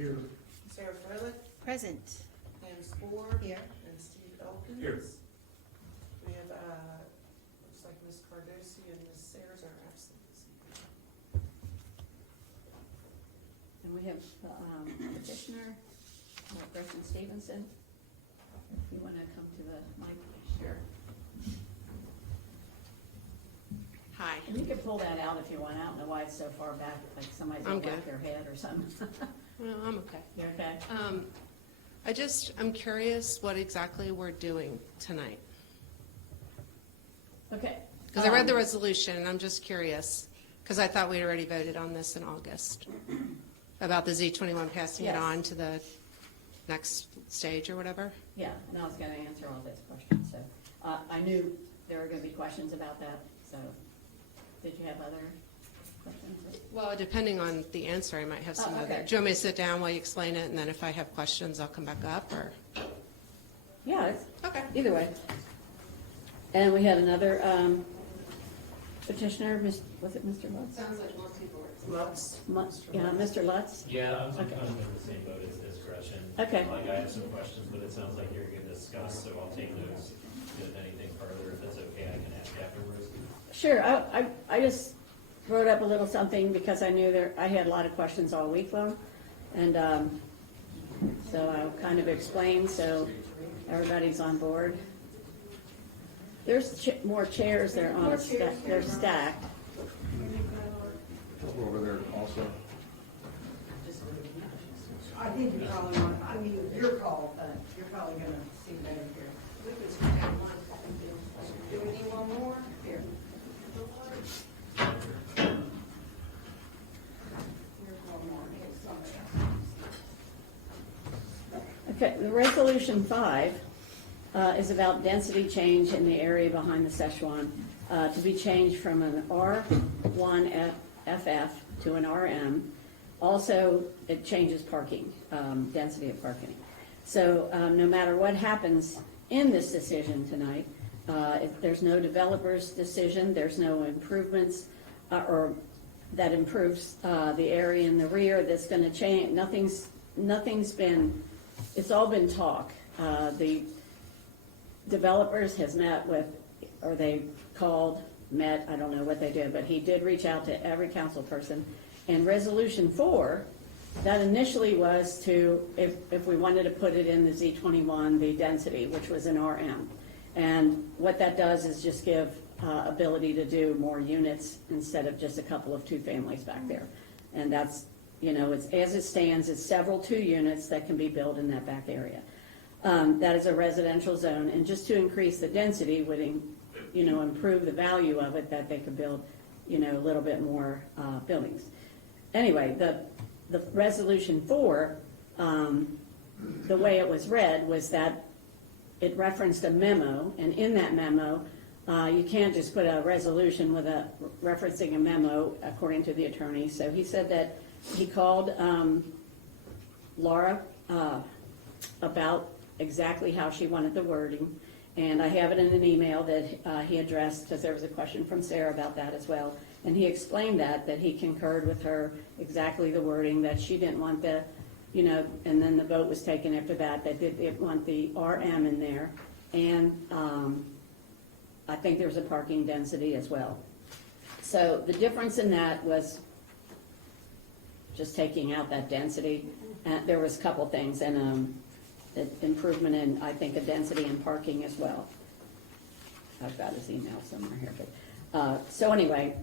Here. Sarah Freilich, Present. Ann Spore. Here. And Steve Elkins. Here. We have, looks like Ms. Cardosi and Ms. Sayers are absent this evening. And we have petitioner, Gretchen Stevenson. If you want to come to the mic, sure. Hi. And you could pull that out if you want. I don't know why it's so far back, like somebody's I'm gonna whack good. their head or something. Well, I'm okay. You okay? I'm curious what exactly we're doing tonight. Okay. Because I read the resolution, and I'm just curious, because I thought we'd already voted on this in August, about the Z21 passing it Yes. on to the next stage or whatever. Yeah, and I was gonna answer all those questions, so, I knew there were gonna be questions about that, so, did you have other questions? Well, depending on the answer, I might have some Oh, other. okay. Do you want me to sit down while you explain it, and then if I have questions, I'll come back up, or? Yeah, it's, Okay. either way. And we had another, petitioner, was it Mr. Lutz? Sounds like most people are. Lutz. Yeah, Mr. Lutz? Yeah, I'm Okay. in the same boat as Gretchen. Okay. Like, I have some questions, but it sounds like you're going to discuss, so I'll take those. If anything further, if it's okay, I can ask afterwards. Sure, I just wrote up a little something because I knew I had a lot of questions all week long. And so I'll kind of explain so everybody's on board. There's more chairs there on a stack, they're stacked. Over there also. I think you probably want, I mean, your call, you're probably gonna see better here. We can just have one. Do we need one more? Here. Here's one more, here's somebody else. Okay, the resolution 5 is about density change in the area behind the Szechuan, to be changed from an R1 FF to an RM. Also, it changes parking, density of parking. So no matter what happens in this decision tonight, if there's no developer's decision, there's no improvements, or that improves the area in the rear that's going to change, nothing's been, it's all been talk. The developers has met with, or they called, met, I don't know what they did, but he did reach out to every council person. And resolution 4, that initially was to, if we wanted to put it in the Z21, the density, which was an RM. And what that does is just give ability to do more units instead of just a couple of 2 families back there. And that's, it's, as it stands, it's several 2 units that can be built in that back area. That is a residential zone, and just to increase the density would, improve the value of it, that they could build, a little bit more buildings. Anyway, the resolution 4, the way it was read was that it referenced a memo, and in that memo, you can't just put a resolution with referencing a memo, according to the attorney. So he said that he called Laura about exactly how she wanted the wording, and I have it in an email that he addressed, because there was a question from Sarah about that as well. And he explained that he concurred with her exactly the wording, that she didn't want the, and then the vote was taken after that didn't want the RM in there. And I think there's a parking density as well. So the difference in that was just taking out that density. There was a couple things, and improvement in, I think, a density in parking as well. I've got his email somewhere here, but, so anyway,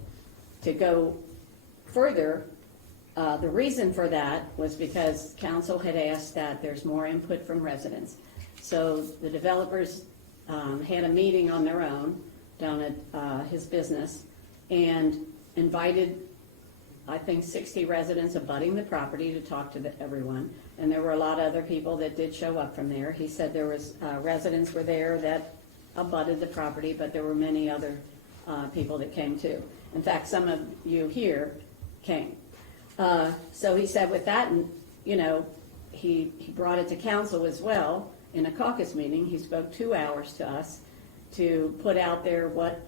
to go further, the reason for that was because council had asked that there's more input from residents. So the developers had a meeting on their own down at his business and invited, I think, 60 residents abutting the property to talk to everyone. And there were a lot of other people that did show up from there. He said there was residents were there that abutted the property, but there were many other people that came too. In fact, some of you here came. So he said with that, and he brought it to council as well in a caucus meeting. He spoke 2 hours to us to put out there what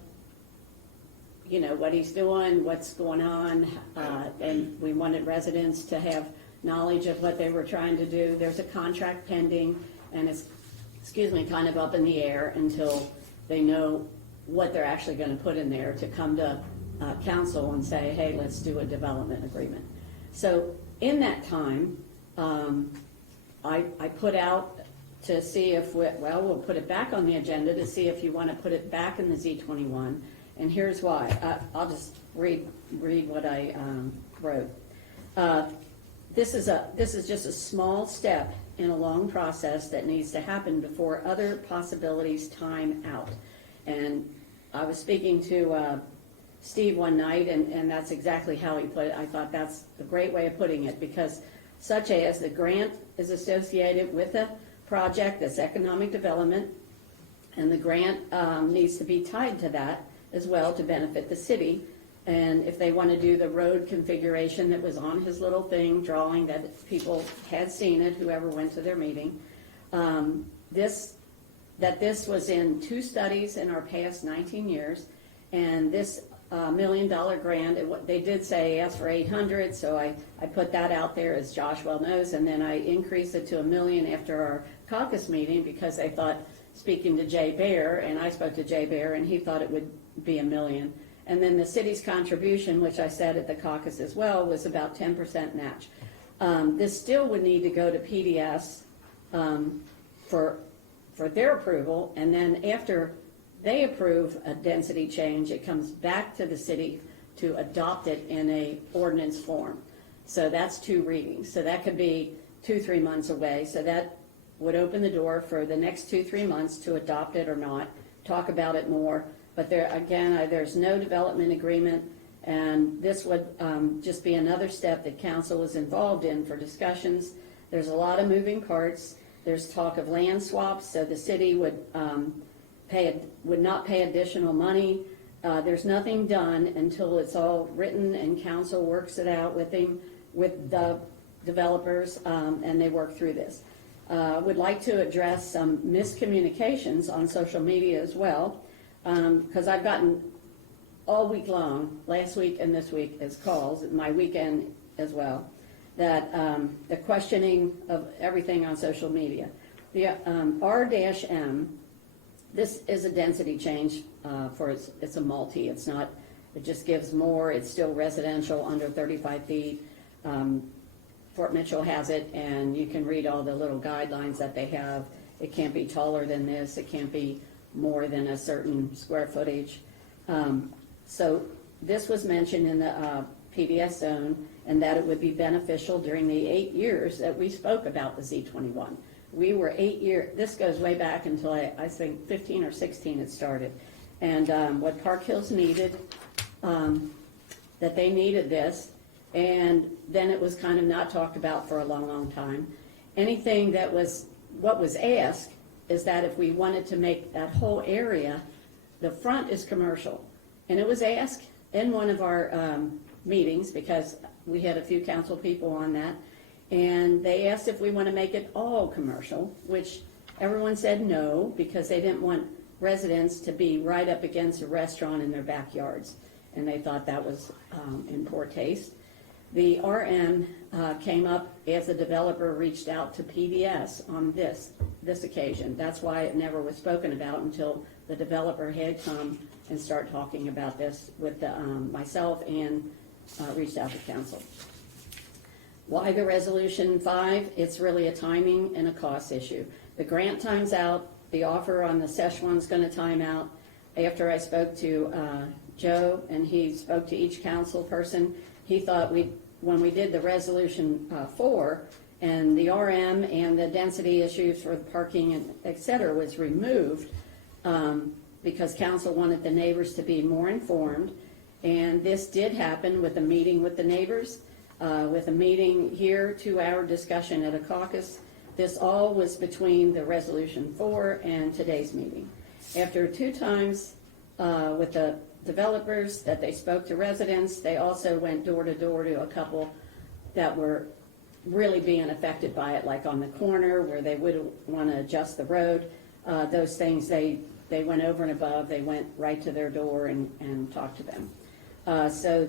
he's doing, what's going on, and we wanted residents to have knowledge of what they were trying to do. There's a contract pending, and it's, kind of up in the air until they know what they're actually gonna put in there to come to council and say, hey, let's do a development agreement. So in that time, I put out to see if, we'll put it back on the agenda to see if you want to put it back in the Z21. And here's why. I'll just read what I wrote. This is just a small step in a long process that needs to happen before other possibilities time out. And I was speaking to Steve one night, and that's exactly how he put it. I thought that's a great way of putting it, because such as the grant is associated with a project that's economic development, and the grant needs to be tied to that as well to benefit the city. And if they want to do the road configuration that was on his little thing, drawing that people had seen it, whoever went to their meeting, this was in 2 studies in our past 19 years, and this $1 million grant, they did say ask for 800, so I put that out there, as Josh well knows, and then I increased it to $1 million after our caucus meeting, because I thought, speaking to Jay Bear, and I spoke to Jay Bear, and he thought it would be $1 million. And then the city's contribution, which I said at the caucus as well, was about 10% match. This still would need to go to PDS for their approval, and then after they approve a density change, it comes back to the city to adopt it in a ordinance form. So that's 2 readings. So that could be 2-3 months away. So that would open the door for the next 2-3 months to adopt it or not, talk about it more. But there, again, there's no development agreement, and this would just be another step that council is involved in for discussions. There's a lot of moving parts. There's talk of land swaps, so the city would not pay additional money. There's nothing done until it's all written and council works it out with the developers, and they work through this. Would like to address some miscommunications on social media as well, because I've gotten all week long, last week and this week, as calls, my weekend as well, that the questioning of everything on social media. The R-M, this is a density change for it's a multi. It's not, it just gives more. It's still residential under 35 feet. Fort Mitchell has it, and you can read all the little guidelines that they have. It can't be taller than this. It can't be more than a certain square footage. So this was mentioned in the PDS zone, and that it would be beneficial during the 8 years that we spoke about the Z21. We were 8 years, this goes way back until I think 15 or 16 it started. And what Park Hills needed, that they needed this, and then it was kind of not talked about for a long, long time. Anything that was, what was asked is that if we wanted to make that whole area, the front is commercial. And it was asked in one of our meetings, because we had a few council people on that, and they asked if we want to make it all commercial, which everyone said no, because they didn't want residents to be right up against a restaurant in their backyards, and they thought that was in poor taste. The RM came up as the developer reached out to PBS on this occasion. That's why it never was spoken about until the developer had come and start talking about this with myself and reached out to council. Why the resolution 5? It's really a timing and a cost issue. The grant times out. The offer on the Szechuan's going to time out. After I spoke to Joe and he spoke to each council person, he thought when we did the resolution 4 and the RM and the density issues for the parking and et cetera was removed, because council wanted the neighbors to be more informed. And this did happen with a meeting with the neighbors, with a meeting here, 2-hour discussion at a caucus. This all was between the resolution 4 and today's meeting. After 2 times with the developers that they spoke to residents, they also went door to door to a couple that were really being affected by it, like on the corner where they would want to adjust the road. Those things, they went over and above. They went right to their door and talked to them. So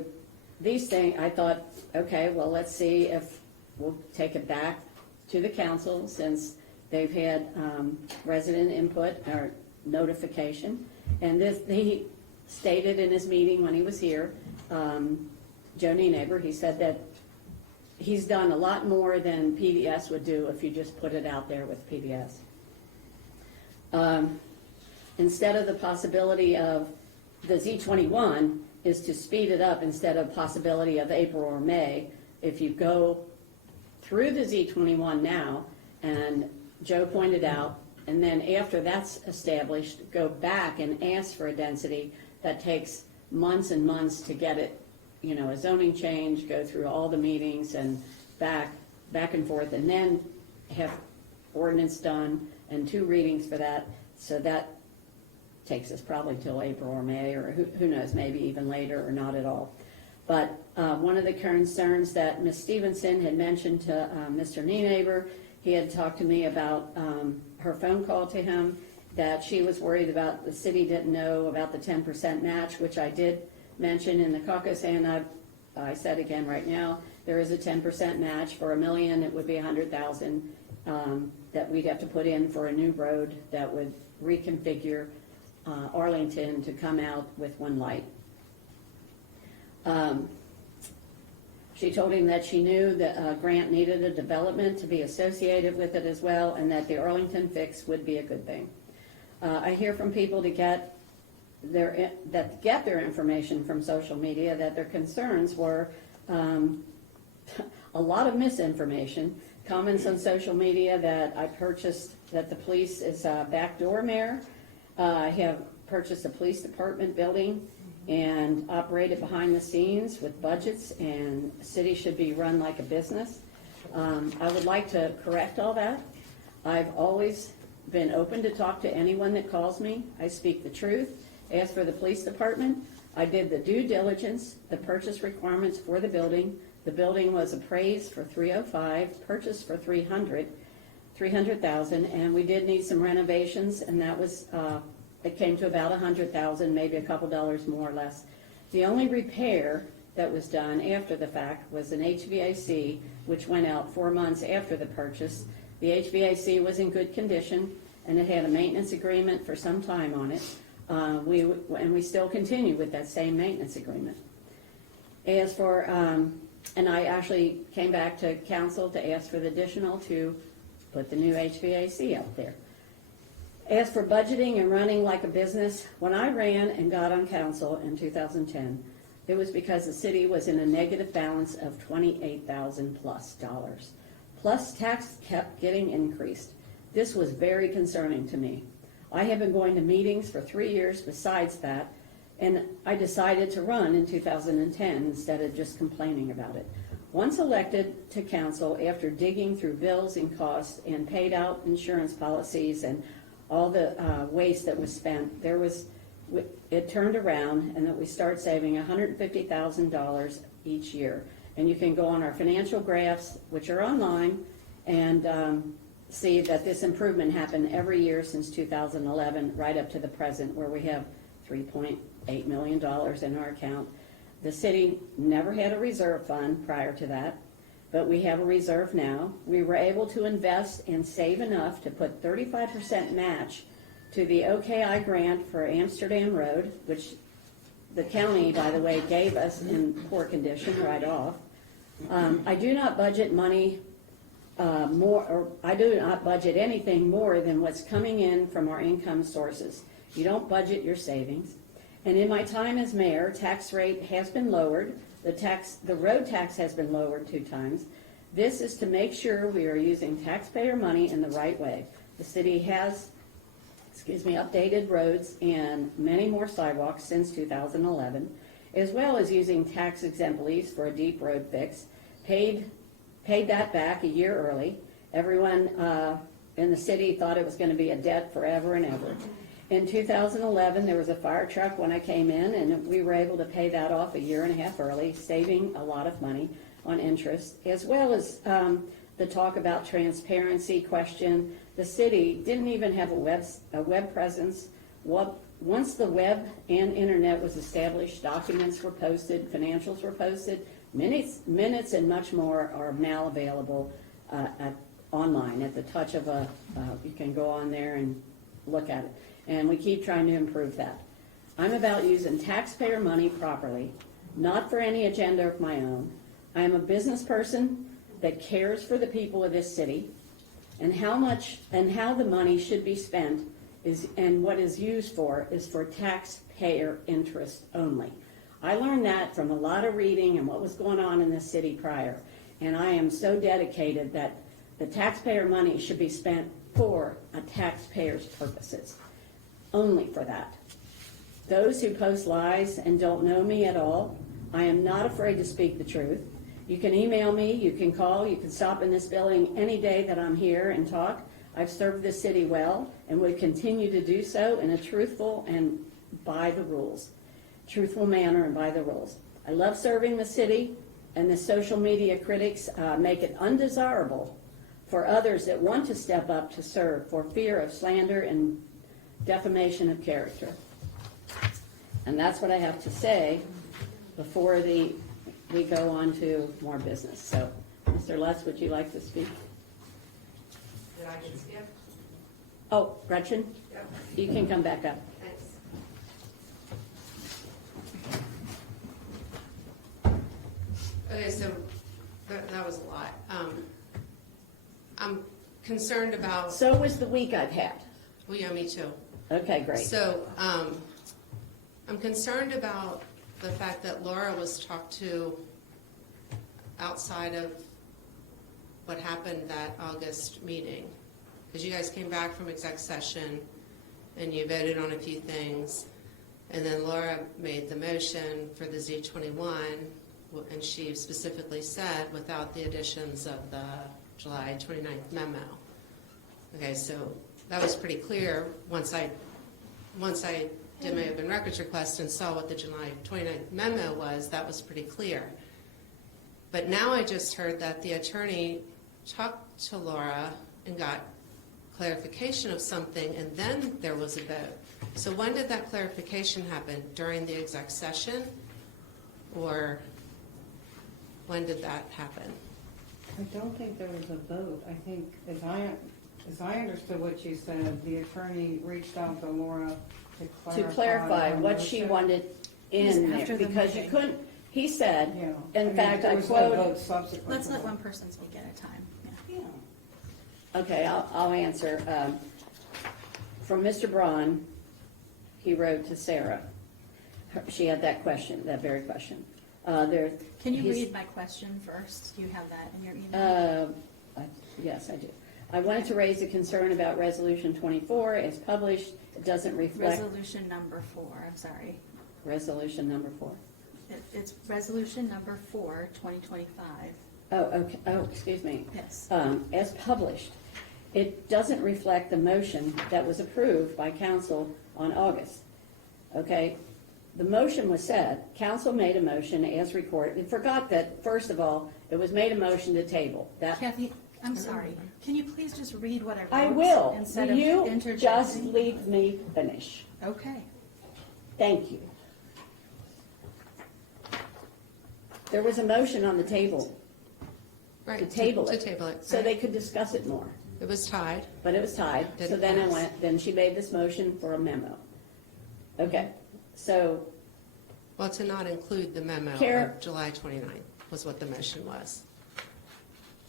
these things, I thought, okay, well, let's see if we'll take it back to the council since they've had resident input or notification. And this, he stated in his meeting when he was here, Joe Nienaber, he said that he's done a lot more than PBS would do if you just put it out there with PBS. Instead of the possibility of the Z21 is to speed it up instead of possibility of April or May. If you go through the Z21 now, and Joe pointed out, and then after that's established, go back and ask for a density, that takes months and months to get it, you know, a zoning change, go through all the meetings and back and forth, and then have ordinance done and 2 readings for that. So that takes us probably till April or May, or who knows, maybe even later or not at all. But one of the concerns that Ms. Stevenson had mentioned to Mr. Nienaber, he had talked to me about her phone call to him, that she was worried about the city didn't know about the 10% match, which I did mention in the caucus, and I said again right now, there is a 10% match. For $1 million, it would be $100,000 that we'd have to put in for a new road that would reconfigure Arlington to come out with one light. She told him that she knew that a grant needed a development to be associated with it as well, and that the Arlington fix would be a good thing. I hear from people that get their information from social media that their concerns were a lot of misinformation, comments on social media that I purchased, that the police is a backdoor mayor. I have purchased a police department building and operated behind the scenes with budgets, and the city should be run like a business. I would like to correct all that. I've always been open to talk to anyone that calls me. I speak the truth. As for the police department, I did the due diligence, the purchase requirements for the building. The building was appraised for $305, purchased for $300,000, and we did need some renovations, and that was, it came to about $100,000, maybe a couple dollars more or less. The only repair that was done after the fact was an HVAC, which went out 4 months after the purchase. The HVAC was in good condition, and it had a maintenance agreement for some time on it. And we still continue with that same maintenance agreement. As for, and I actually came back to council to ask for the additional to put the new HVAC out there. As for budgeting and running like a business, when I ran and got on council in 2010, it was because the city was in a negative balance of $28,000 plus dollars. Plus tax kept getting increased. This was very concerning to me. I have been going to meetings for 3 years besides that, and I decided to run in 2010 instead of just complaining about it. Once elected to council, after digging through bills and costs and paid out insurance policies and all the waste that was spent, it turned around, and that we start saving $150,000 each year. And you can go on our financial graphs, which are online, and see that this improvement happened every year since 2011, right up to the present, where we have $3.8 million in our account. The city never had a reserve fund prior to that, but we have a reserve now. We were able to invest and save enough to put 35% match to the OKI grant for Amsterdam Road, which the county, by the way, gave us in poor condition right off. I do not budget money I do not budget anything more than what's coming in from our income sources. You don't budget your savings. And in my time as mayor, tax rate has been lowered. The road tax has been lowered 2 times. This is to make sure we are using taxpayer money in the right way. The city has, updated roads and many more sidewalks since 2011, as well as using tax-exempt lease for a deep road fix. Paid that back a year early. Everyone in the city thought it was going to be a debt forever and ever. In 2011, there was a fire truck when I came in, and we were able to pay that off a year and a half early, saving a lot of money on interest, as well as the talk about transparency question. The city didn't even have a web presence. Once the web and internet was established, documents were posted, financials were posted, Minutes and much more are now available online at the touch of you can go on there and look at it. And we keep trying to improve that. I'm about using taxpayer money properly, not for any agenda of my own. I am a business person that cares for the people of this city, and how the money should be spent and what is used for is for taxpayer interest only. I learned that from a lot of reading and what was going on in this city prior. And I am so dedicated that the taxpayer money should be spent for a taxpayer's purposes, only for that. Those who post lies and don't know me at all, I am not afraid to speak the truth. You can email me, you can call, you can stop in this building any day that I'm here and talk. I've served this city well and would continue to do so in a truthful and by the rules. Truthful manner and by the rules. I love serving the city, and the social media critics make it undesirable for others that want to step up to serve for fear of slander and defamation of character. And that's what I have to say before we go on to more business. So, Mr. Lutz, would you like to speak? Did I get skipped? Oh, Gretchen, Yep. you can come back up. Thanks. Okay, so that was a lot. I'm concerned about, So was the week I've had. well, yeah, me too. Okay, great. So, I'm concerned about the fact that Laura was talked to outside of what happened that August meeting. Because you guys came back from exec session and you voted on a few things. And then Laura made the motion for the Z21, and she specifically said without the additions of the July 29th memo. Okay, so that was pretty clear once I did my open records request and saw what the July 29th memo was. That was pretty clear. But now I just heard that the attorney talked to Laura and got clarification of something, and then there was a vote. So when did that clarification happen? During the exec session? Or when did that happen? I don't think there was a vote. I think, as I understood what you said, the attorney reached out to Laura To clarify her what she motion. wanted in It was there, after the because you meeting. couldn't, he said, Yeah. in fact, there I was no quote, vote subsequent Let's to let that. one person speak at a time. Yeah. Yeah. okay, I'll answer. From Mr. Braun, he wrote to Sarah. She had that question, that very question. Can you he's- read my question first? Do you have that in your email? Yes, I do. I wanted to raise a concern about Resolution 24 as published. It doesn't reflect Resolution number 4, I'm sorry. Resolution number 4. It's resolution number 4, 2025. Oh, okay, excuse me. Yes. As published. It doesn't reflect the motion that was approved by council on August. Okay? The motion was said, council made a motion as recorded. It forgot that, first of all, it was made a motion to table. That Kathy, I'm sorry. Can you please just read what I wrote? I will. Instead Will of you interjecting? just leave me finish? Okay. Thank you. There was a motion on the table Right, to table it. To table it. So right. they could discuss it more. It was tied. But it was tied, so Didn't then pass. then she made this motion for a memo. Okay, so, Well, to not include the memo Kara- of July 29th was what the motion was.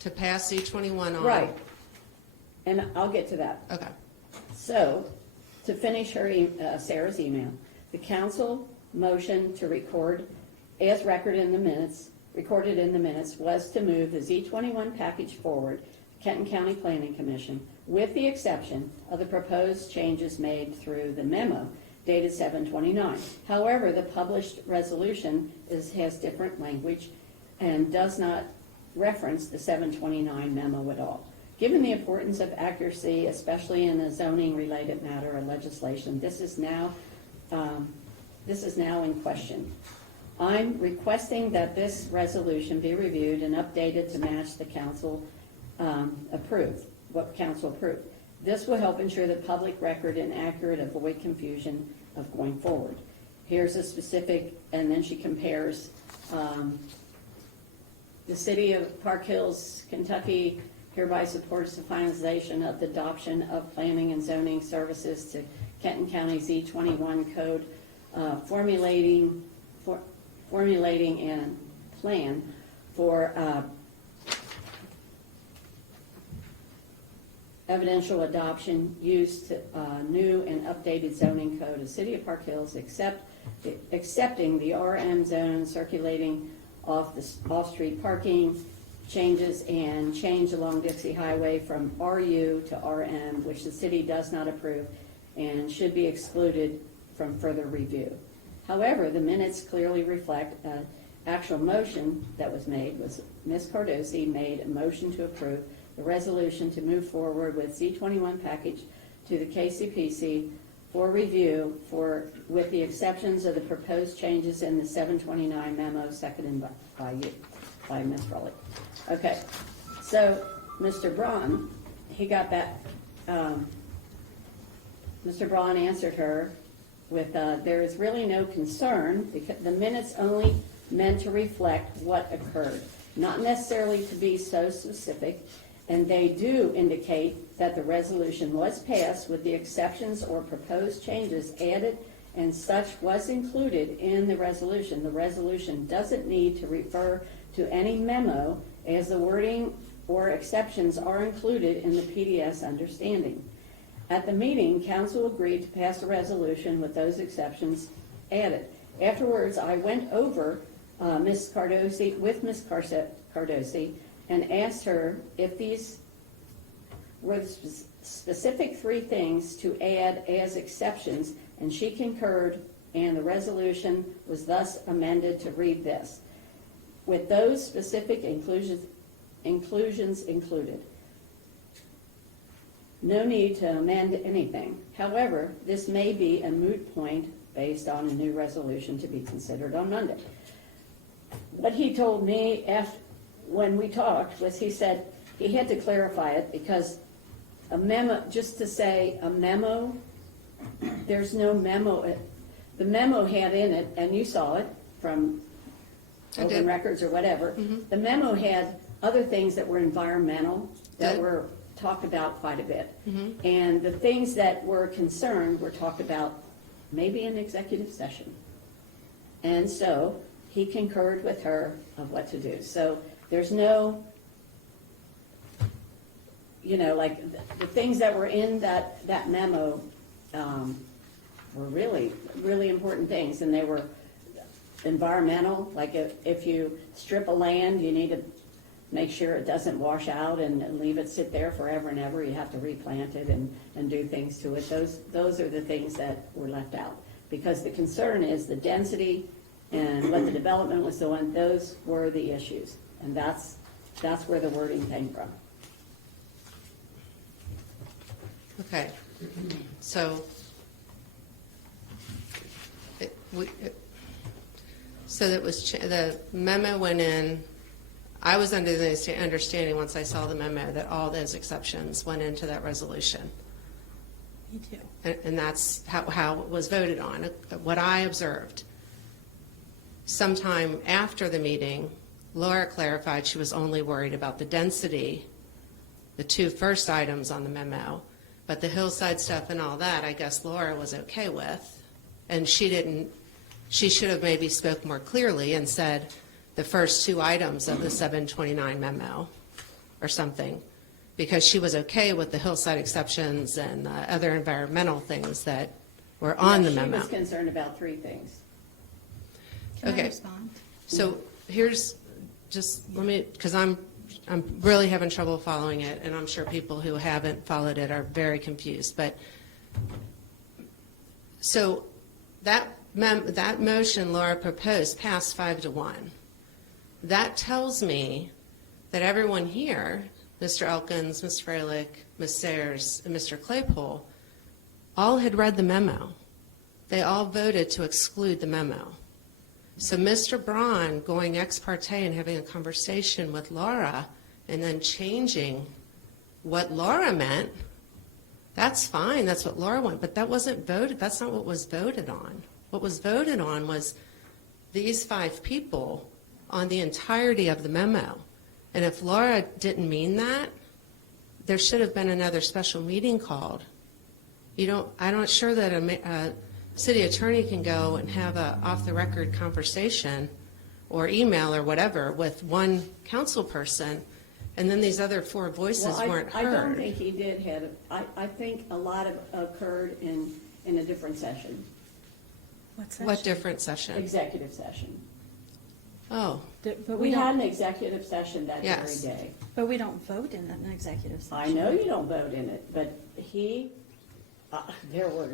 To pass Z21 on. right, and I'll get to that. Okay. So, to finish her, Sarah's email, the council motion to record, as recorded in the minutes, was to move the Z21 package forward to Kenton County Planning Commission, with the exception of the proposed changes made through the memo dated 7/29. However, the published resolution has different language and does not reference the 7/29 memo at all. Given the importance of accuracy, especially in a zoning-related matter or legislation, this is now in question. I'm requesting that this resolution be reviewed and updated to match the council what council approved. This will help ensure that public record and accurate avoid confusion of going forward. Here's a specific, and then she compares The City of Park Hills, Kentucky hereby supports the finalization of the adoption of planning and zoning services to Kenton County Z21 code, formulating and plan for evidential adoption, use to new and updated zoning code of City of Park Hills, accepting the RM zone, circulating off-street parking changes, and change along Dixie Highway from RU to RM, which the city does not approve and should be excluded from further review. However, the minutes clearly reflect an actual motion that was made. Was Ms. Cardosi made a motion to approve the resolution to move forward with Z21 package to the KCPC for review with the exceptions of the proposed changes in the 729 memo, seconded by Ms. Rowley. Okay, so Mr. Braun, he got back, Mr. Braun answered her with, there is really no concern because the minutes only meant to reflect what occurred, not necessarily to be so specific, and they do indicate that the resolution was passed with the exceptions or proposed changes added, and such was included in the resolution. The resolution doesn't need to refer to any memo, as the wording or exceptions are included in the PDS understanding. At the meeting, council agreed to pass a resolution with those exceptions added. Afterwards, I went over Ms. Cardosi with Ms. Cardosi and asked her if these were the specific three things to add as exceptions, and she concurred, and the resolution was thus amended to read this, with those specific inclusions included. No need to amend anything. However, this may be a moot point based on a new resolution to be considered on Monday. What he told me when we talked was he said he had to clarify it because a memo, just to say a memo, there's no memo. The memo had in it, and you saw it from Open Records or whatever, the memo had other things that were environmental that were talked about quite a bit. And the things that were concerned were talked about maybe in executive session. And so he concurred with her of what to do. So there's no, like the things that were in that memo were really, really important things. And they were environmental, like if you strip a land, you need to make sure it doesn't wash out and leave it sit there forever and ever. You have to replant it and do things to it. Those are the things that were left out. Because the concern is the density and what the development was doing, those were the issues. And that's where the wording came from. Okay, so the memo went in. I was under the understanding once I saw the memo that all those exceptions went into that resolution. Me too. And that's how it was voted on, what I observed. Sometime after the meeting, Laura clarified she was only worried about the density, the two first items on the memo, but the hillside stuff and all that, I guess Laura was okay with. And she should have maybe spoke more clearly and said the first two items of the 729 memo or something, because she was okay with the hillside exceptions and other environmental things that were on the memo. She was concerned about three things. Can Okay. I respond? So here's, because I'm really having trouble following it, and I'm sure people who haven't followed it are very confused. But so that motion Laura proposed passed 5-1. That tells me that everyone here, Mr. Elkins, Ms. Freilich, Ms. Sayers, and Mr. Claypool, all had read the memo. They all voted to exclude the memo. So Mr. Braun going ex parte and having a conversation with Laura and then changing what Laura meant, that's fine. That's what Laura wanted. But that wasn't voted. That's not what was voted on. What was voted on was these 5 people on the entirety of the memo. And if Laura didn't mean that, there should have been another special meeting called. I'm not sure that a city attorney can go and have a off-the-record conversation or email or whatever with one council person, and then these other four voices Well, weren't I don't heard. think he did have, I think a lot of occurred in a different session, What different session? executive session. Oh, But We we had don't, an executive session that very Yes. day. but we don't vote in an executive session. I know you don't vote in it, but there were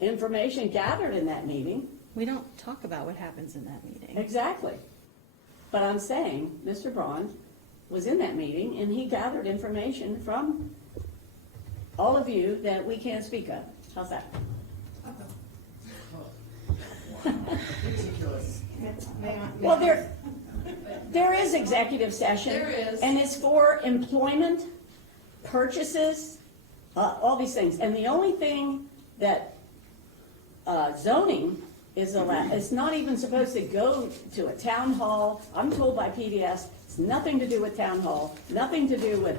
information gathered in that meeting. We don't talk about what happens in that meeting. Exactly. But I'm saying, Mr. Braun was in that meeting, and he gathered information from all of you that we can't speak of. How's that? Well, there is executive session. There is. And it's for employment, purchases, all these things. And the only thing that zoning is allowed, it's not even supposed to go to a town hall. I'm told by PDS, it's nothing to do with town hall, nothing to do with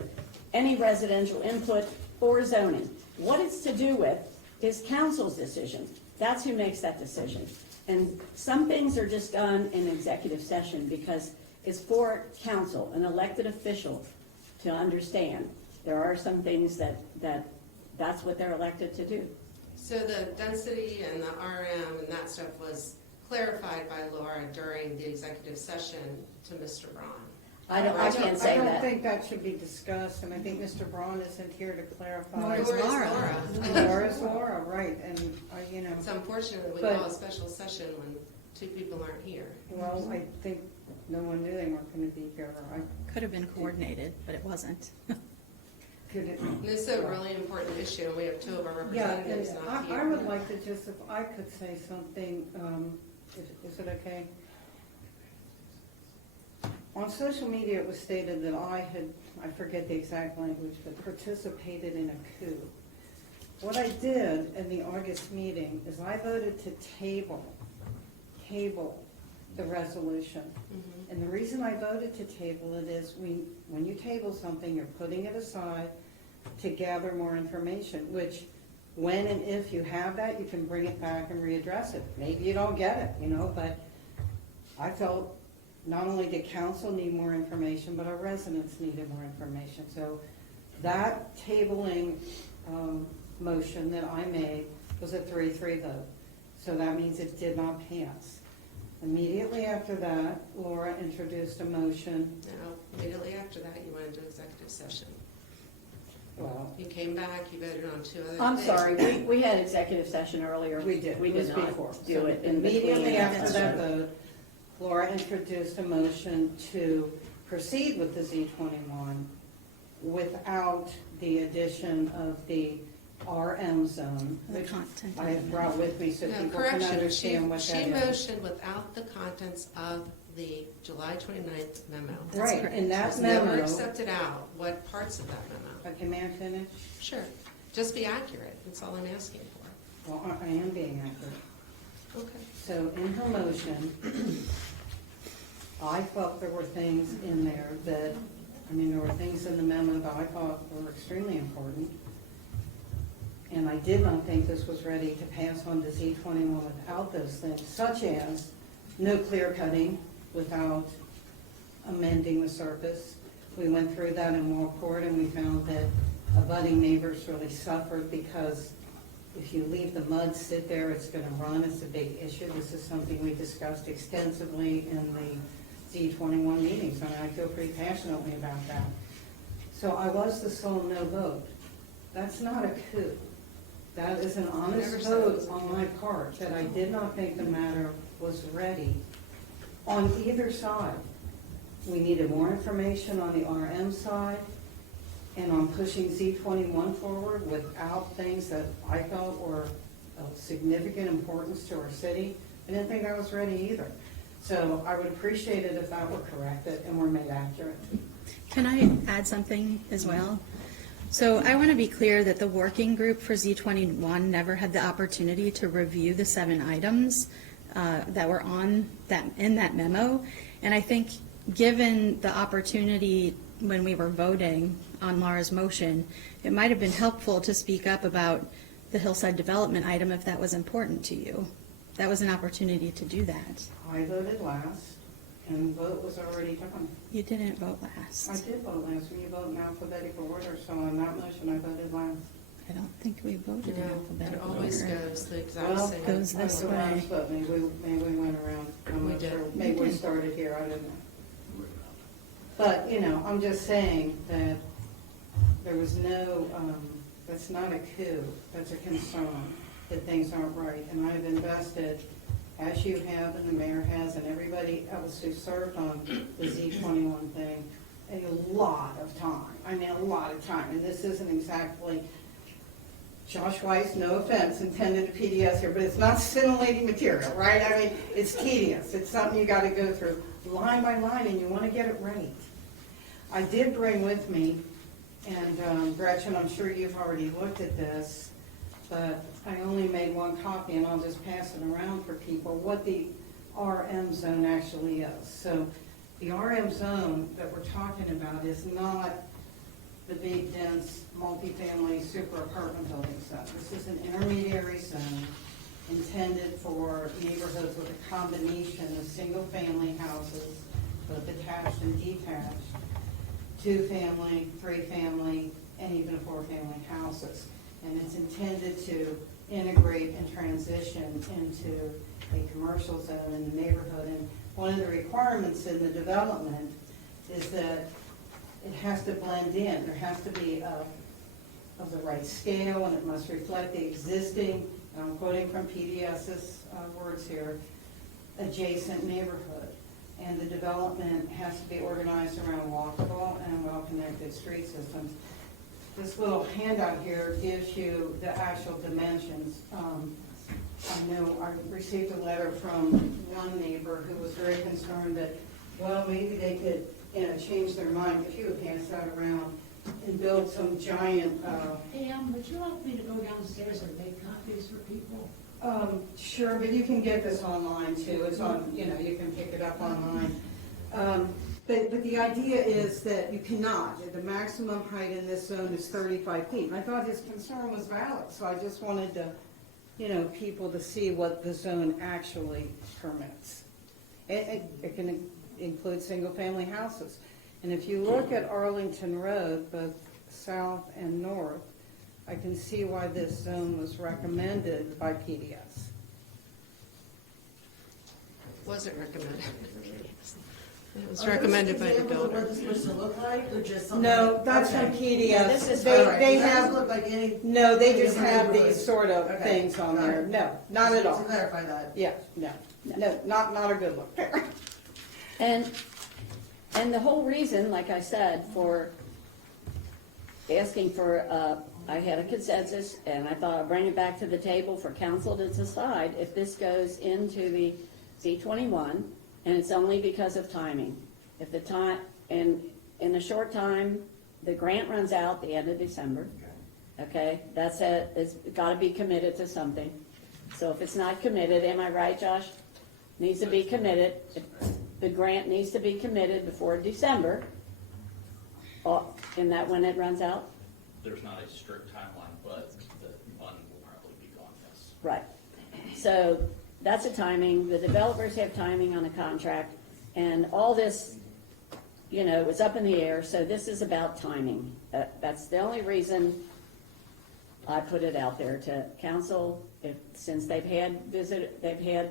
any residential input or zoning. What it's to do with is council's decision. That's who makes that decision. And some things are just done in executive session because it's for council, an elected official, to understand. There are some things that's what they're elected to do. so the density and the RM and that stuff was clarified by Laura during the executive session to Mr. Braun. I can't say I don't that. think that should be discussed, and I think Mr. Braun isn't here to clarify. Nor is Nor is Laura. Nor is Laura, right, and, you know, It's unfortunate we But- call a special session when two people aren't here. well, I think no one knew they weren't gonna be here, I Could have been coordinated, but it wasn't. could it. And this is a really important issue, and we have two of our Yeah, representatives and not here. I would like to just, if I could say something, is it okay? On social media, it was stated that I forget the exact language, but participated in a coup. What I did in the August meeting is I voted to table the resolution. Mhm. And the reason I voted to table it is when you table something, you're putting it aside to gather more information, which when and if you have that, you can bring it back and readdress it. Maybe you don't get it, but I felt not only did council need more information, but our residents needed more information. So that tabling motion that I made was a 3-3 vote. So that means it did not pass. Immediately after that, Laura introduced a motion. Now, immediately after that, you went into executive session. Well, You came back, you voted on two other things. I'm sorry, we had executive session earlier. we did. We It was did not before. do it in between. Immediately after That's that right. vote, Laura introduced a motion to proceed with the Z21 without the addition of the RM zone, The which content. I have brought with me so No, people can correction, understand what she that is. motioned without the contents of the July 29th memo. That's Right, correct. in that It was never memo, accepted out. What parts of that memo? okay, may I finish? Sure, just be accurate, that's all I'm asking for. Well, I am being accurate. Okay. So in her motion, I felt there were things in there that, there were things in the memo that I thought were extremely important. And I did not think this was ready to pass on to Z21 without those things, such as no clear cutting without amending the surface. We went through that in Walport and we found that abutting neighbors really suffered because if you leave the mud sit there, it's gonna run, it's a big issue. This is something we discussed extensively in the Z21 meetings, and I feel pretty passionately about that. So I was the sole no vote. That's not a coup. That is an honest Never said it vote was a on coup. my part, that I did not think the matter was ready on either side. We needed more information on the RM side and on pushing Z21 forward without things that I felt were of significant importance to our city. I didn't think I was ready either. So I would appreciate it if that were corrected and were made accurate. Can I add something as well? So I want to be clear that the working group for Z21 never had the opportunity to review the 7 items that were on that, in that memo. And I think, given the opportunity when we were voting on Laura's motion, it might have been helpful to speak up about the hillside development item if that was important to you. That was an opportunity to do that. I voted last, and the vote was already done. You didn't vote I last. did vote last, when you vote in alphabetical order, so on that motion, I voted last. I don't think we voted in No, it alphabetical always order. goes the exact Well, same. Goes this I went way. around, but maybe we went around. I'm We not did. sure. Maybe we started here, I don't know. But, you know, I'm just saying that there was no, that's not a coup, that's a concern that things aren't right. And I've invested, as you have and the mayor has and everybody else who served on the Z21 thing, a lot of time. I mean, a lot of time. And this isn't exactly, Josh Weiss, no offense intended to PDS here, but it's not scintillating material, right? I mean, it's tedious. It's something you got to go through line by line, and you want to get it right. I did bring with me, and Gretchen, I'm sure you've already looked at this, but I only made one copy, and I'll just pass it around for people, what the RM zone actually is. So the RM zone that we're talking about is not the big, dense, multifamily, super apartment building zone. This is an intermediary zone intended for neighborhoods with a combination of single-family houses, both attached and detached, two-family, three-family, and even four-family houses. And it's intended to integrate and transition into a commercial zone in the neighborhood. And one of the requirements in the development is that it has to blend in. There has to be of the right scale, and it must reflect the existing, and I'm quoting from PDS's words here, adjacent neighborhood. And the development has to be organized around walkable and well-connected street systems. This little handout here gives you the actual dimensions. I know I received a letter from one neighbor who was very concerned that, well, maybe they could, change their mind, if you would pass that around, and build some giant, Pam, would you like me to go downstairs and make copies for people? sure, but you can get this online too. It's on, you can pick it up online. But the idea is that you cannot, the maximum height in this zone is 35 feet. And I thought his concern was valid, so I just wanted to, people to see what the zone actually permits. It can include single-family houses. And if you look at Arlington Road, both south and north, I can see why this zone was recommended by PDS. Was it recommended? It was recommended by the builder. What this supposed to look like, or just something? No, that's from Okay. PDS. This is- They, All right, they it doesn't have, look like any. no, they just any have neighborhood. these sort of Okay, things on got there. it. No, not at To all. clarify that. Yeah, no, not a good look there. And the whole reason, like I said, for asking for, I had a consensus, and I thought I'd bring it back to the table for council to decide if this goes into the Z21, and it's only because of timing. If the time, and in a short time, the grant runs out the end of December, okay? That's it, it's gotta be committed to something. So if it's not committed, am I right, Josh? Needs to be committed. The grant needs to be committed before December. Isn't that when it runs out? There's not a strict timeline, but the fund will probably be gone, yes. Right. So that's a timing. The developers have timing on the contract, and all this, was up in the air, so this is about timing. That's the only reason I put it out there to council, since they've had the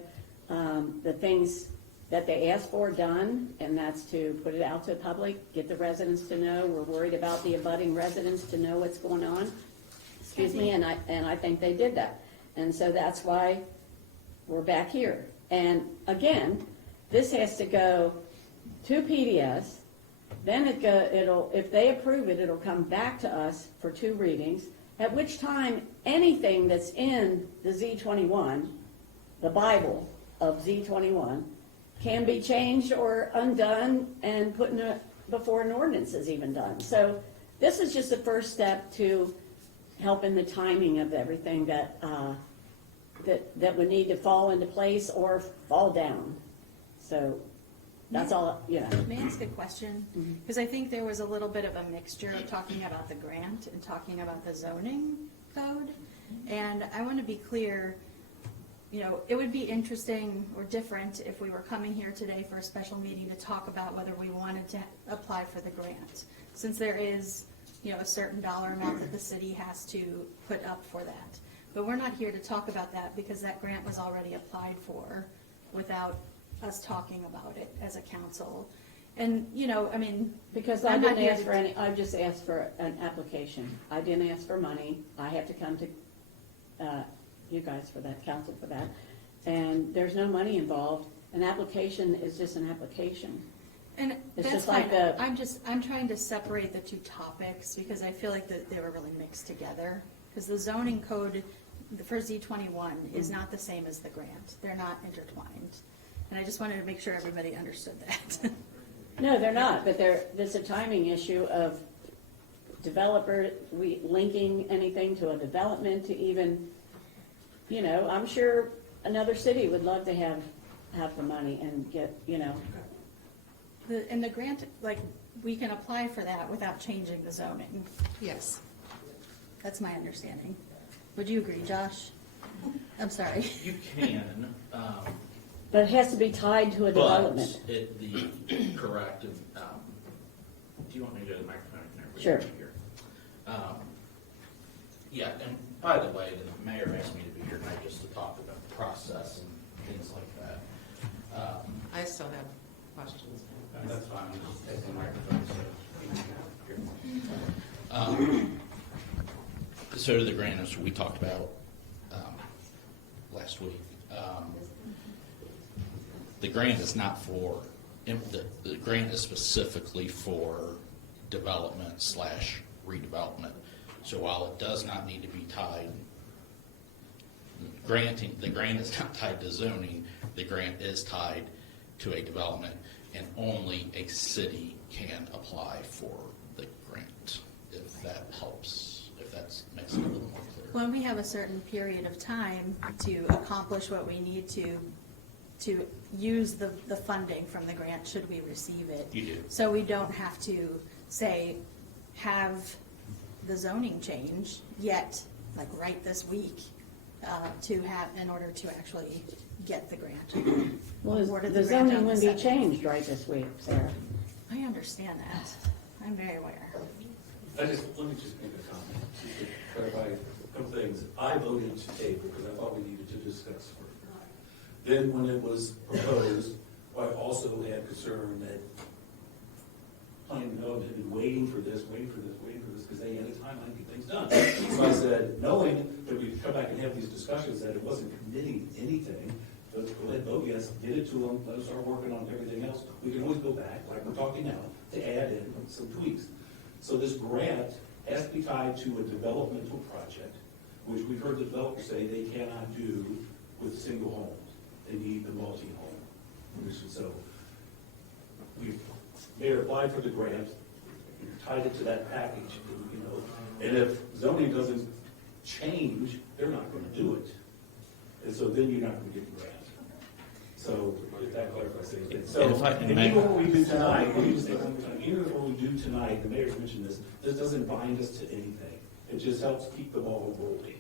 things that they asked for done, and that's to put it out to the public, get the residents to know. We're worried about the abutting residents to know what's going on. Excuse me, and I think they did that. And so that's why we're back here. And again, this has to go to PDS, then if they approve it, it'll come back to us for 2 readings, at which time anything that's in the Z21, the Bible of Z21, can be changed or undone and put before an ordinance is even done. So this is just the first step to helping the timing of everything that that would need to fall into place or fall down. So, that's all, you know. May I ask a question? Because I think there was a little bit of a mixture of talking about the grant and talking about the zoning code. And I want to be clear, you know, it would be interesting or different if we were coming here today for a special meeting to talk about whether we wanted to apply for the grant. Since there is, you know, a certain dollar amount that the city has to put up for that. But we're not here to talk about that because that grant was already applied for without us talking about it as a council. And, you know, I mean. Because I I'm not didn't here ask to- for any, I just asked for an application. I didn't ask for money. I have to come to, you guys for that, council for that. And there's no money involved. An application is just an application. And It's that's just like fine. the- I'm trying to separate the two topics because I feel like that they were really mixed together. Because the zoning code for Z21 is not the same as the grant. They're not intertwined. And I just wanted to make sure everybody understood that. No, they're not, but there's a timing issue of linking anything to a development to even, you know, I'm sure another city would love to have the money and get, you know. And the grant, like, we can apply for that without changing the zoning. Yes. That's my understanding. Would you agree, Josh? I'm sorry. You can, But it has to be tied to a but development. the correct, do you want me to go to the microphone? Can I read Sure. it here? Yeah, and by the way, the mayor asked me to be here tonight just to talk about the process and things like that. I still have questions. That's fine, I'm just taking the microphone, so. Here. So the grant, as we talked about last week, the grant is not for, the grant is specifically for development / redevelopment. So while it does not need to be tied, the grant is not tied to zoning, the grant is tied to a development, and only a city can apply for the grant, if that helps, if that makes it a little more clear. When we have a certain period of time to accomplish what we need to use the funding from the grant, should we receive it. You do. So we don't have to say, have the zoning change yet, like right this week, to have, in order to actually get the grant. Well, Awarded the grant zoning on the wouldn't be 7th. changed right this week, Sarah. I understand that. I'm very aware. Let me just make a comment, just to clarify a couple things. I voted to table because I thought we needed to discuss further. Then when it was proposed, I also had concern that planning development had been waiting for this, because they had a timeline to get things done. So I said, knowing that we'd come back and have these discussions, that it wasn't committing anything, let's go ahead, vote yes, get it to them, let us start working on everything else. We can always go back, like we're talking now, to add in some tweaks. So this grant has to be tied to a developmental project, which we've heard the developers say they cannot do with single homes. They need the multi-home. So Mayor applied for the grant, tied it to that package, you know, and if zoning doesn't change, they're not gonna do it. And so then you're not gonna get the grant. So if that clarifies things. So, And if I and may- even what we do tonight, let me just say one more time, even what we do tonight, the mayor's mentioned this doesn't bind us to anything. It just helps keep the ball rolling.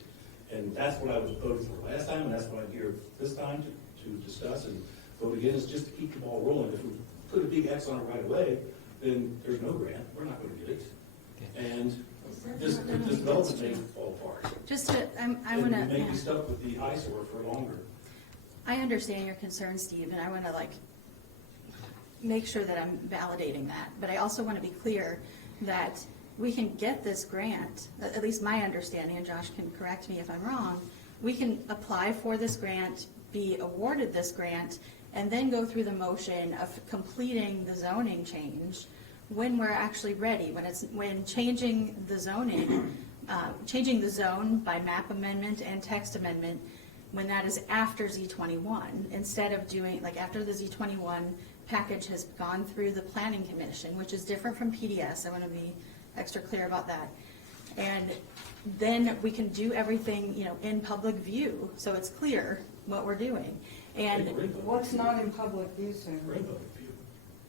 And that's what I was voting for last time, and that's what I'm here this time to discuss and vote again, is just to keep the ball rolling. If we put a big X on it right away, then there's no grant, we're not gonna get it. And this development may fall apart. Just to, I And want we may be to, stuck with the eyesore for longer. I understand your concern, Steve, and I want to like make sure that I'm validating that. But I also want to be clear that we can get this grant, at least my understanding, and Josh can correct me if I'm wrong, we can apply for this grant, be awarded this grant, and then go through the motion of completing the zoning change when we're actually ready, when changing the zoning, changing the zone by map amendment and text amendment, when that is after Z21, instead of doing, like after the Z21 package has gone through the planning commission, which is different from PDS, I want to be extra clear about that. And then we can do everything, in public view, so it's clear what we're doing. And, What's not in public view, Sarah? Rainbow view.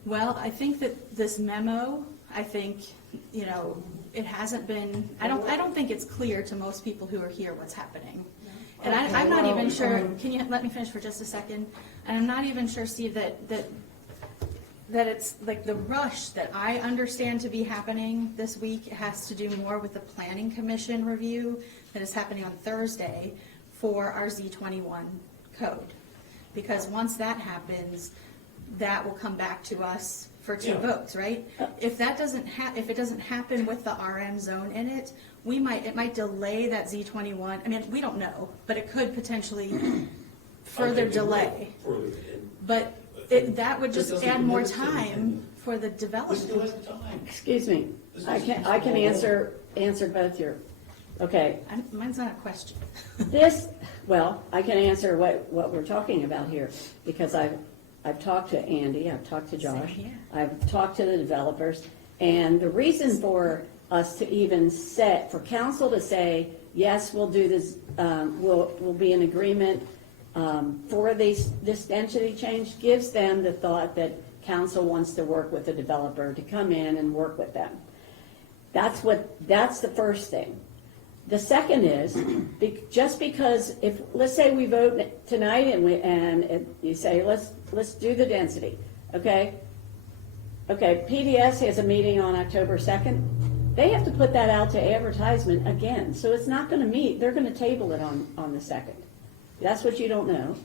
well, I think that this memo, it hasn't been, I don't think it's clear to most people who are here what's happening. And I'm not even sure, can you let me finish for just a second? And I'm not even sure, Steve, that it's like the rush that I understand to be happening this week has to do more with the planning commission review that is happening on Thursday for our Z21 code. Because once that happens, that will come back to us for two Yeah. votes, right? If that doesn't if it doesn't happen with the RM zone in it, it might delay that Z21. I mean, we don't know, but it could potentially further delay. Further in. But that would just This doesn't add more commit us to anything. time for the We still development. have time. Excuse me, This I is can just all answer both your, okay. Mine's not a question. I can answer what we're talking about here, because I've talked to Andy, I've talked to Josh, Same here. I've talked to the developers, and the reason for us to even for council to say, yes, we'll do this, we'll be in agreement for this density change, gives them the thought that council wants to work with the developer to come in and work with them. That's the first thing. The second is, just because let's say we vote tonight and you say, let's do the density, okay? Okay, PDS has a meeting on October 2nd. They have to put that out to advertisement again, so it's not gonna meet, they're gonna table it on the 2nd. That's what you don't know.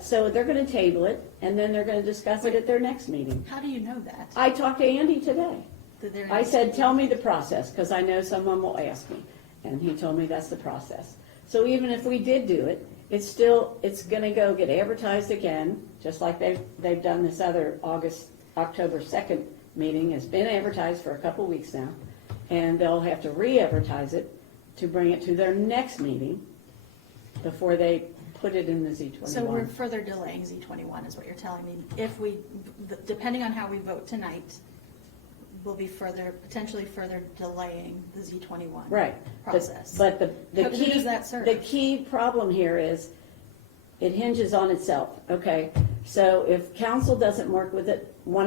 So they're gonna table it, and then they're gonna discuss it at their next meeting. How do you know that? I talked to Andy today. That they're- I said, tell me the process, because I know someone will ask me. And he told me that's the process. So even if we did do it, it's gonna go get advertised again, just like they've done this other October 2nd meeting, has been advertised for a couple weeks now. And they'll have to re-advertise it to bring it to their next meeting before they put it in the Z21. So we're further delaying Z21 is what you're telling me. Depending on how we vote tonight, we'll be potentially further delaying the Z21 Right. process. But the Who key. does that serve? The key problem here is, it hinges on itself, okay? So if council doesn't want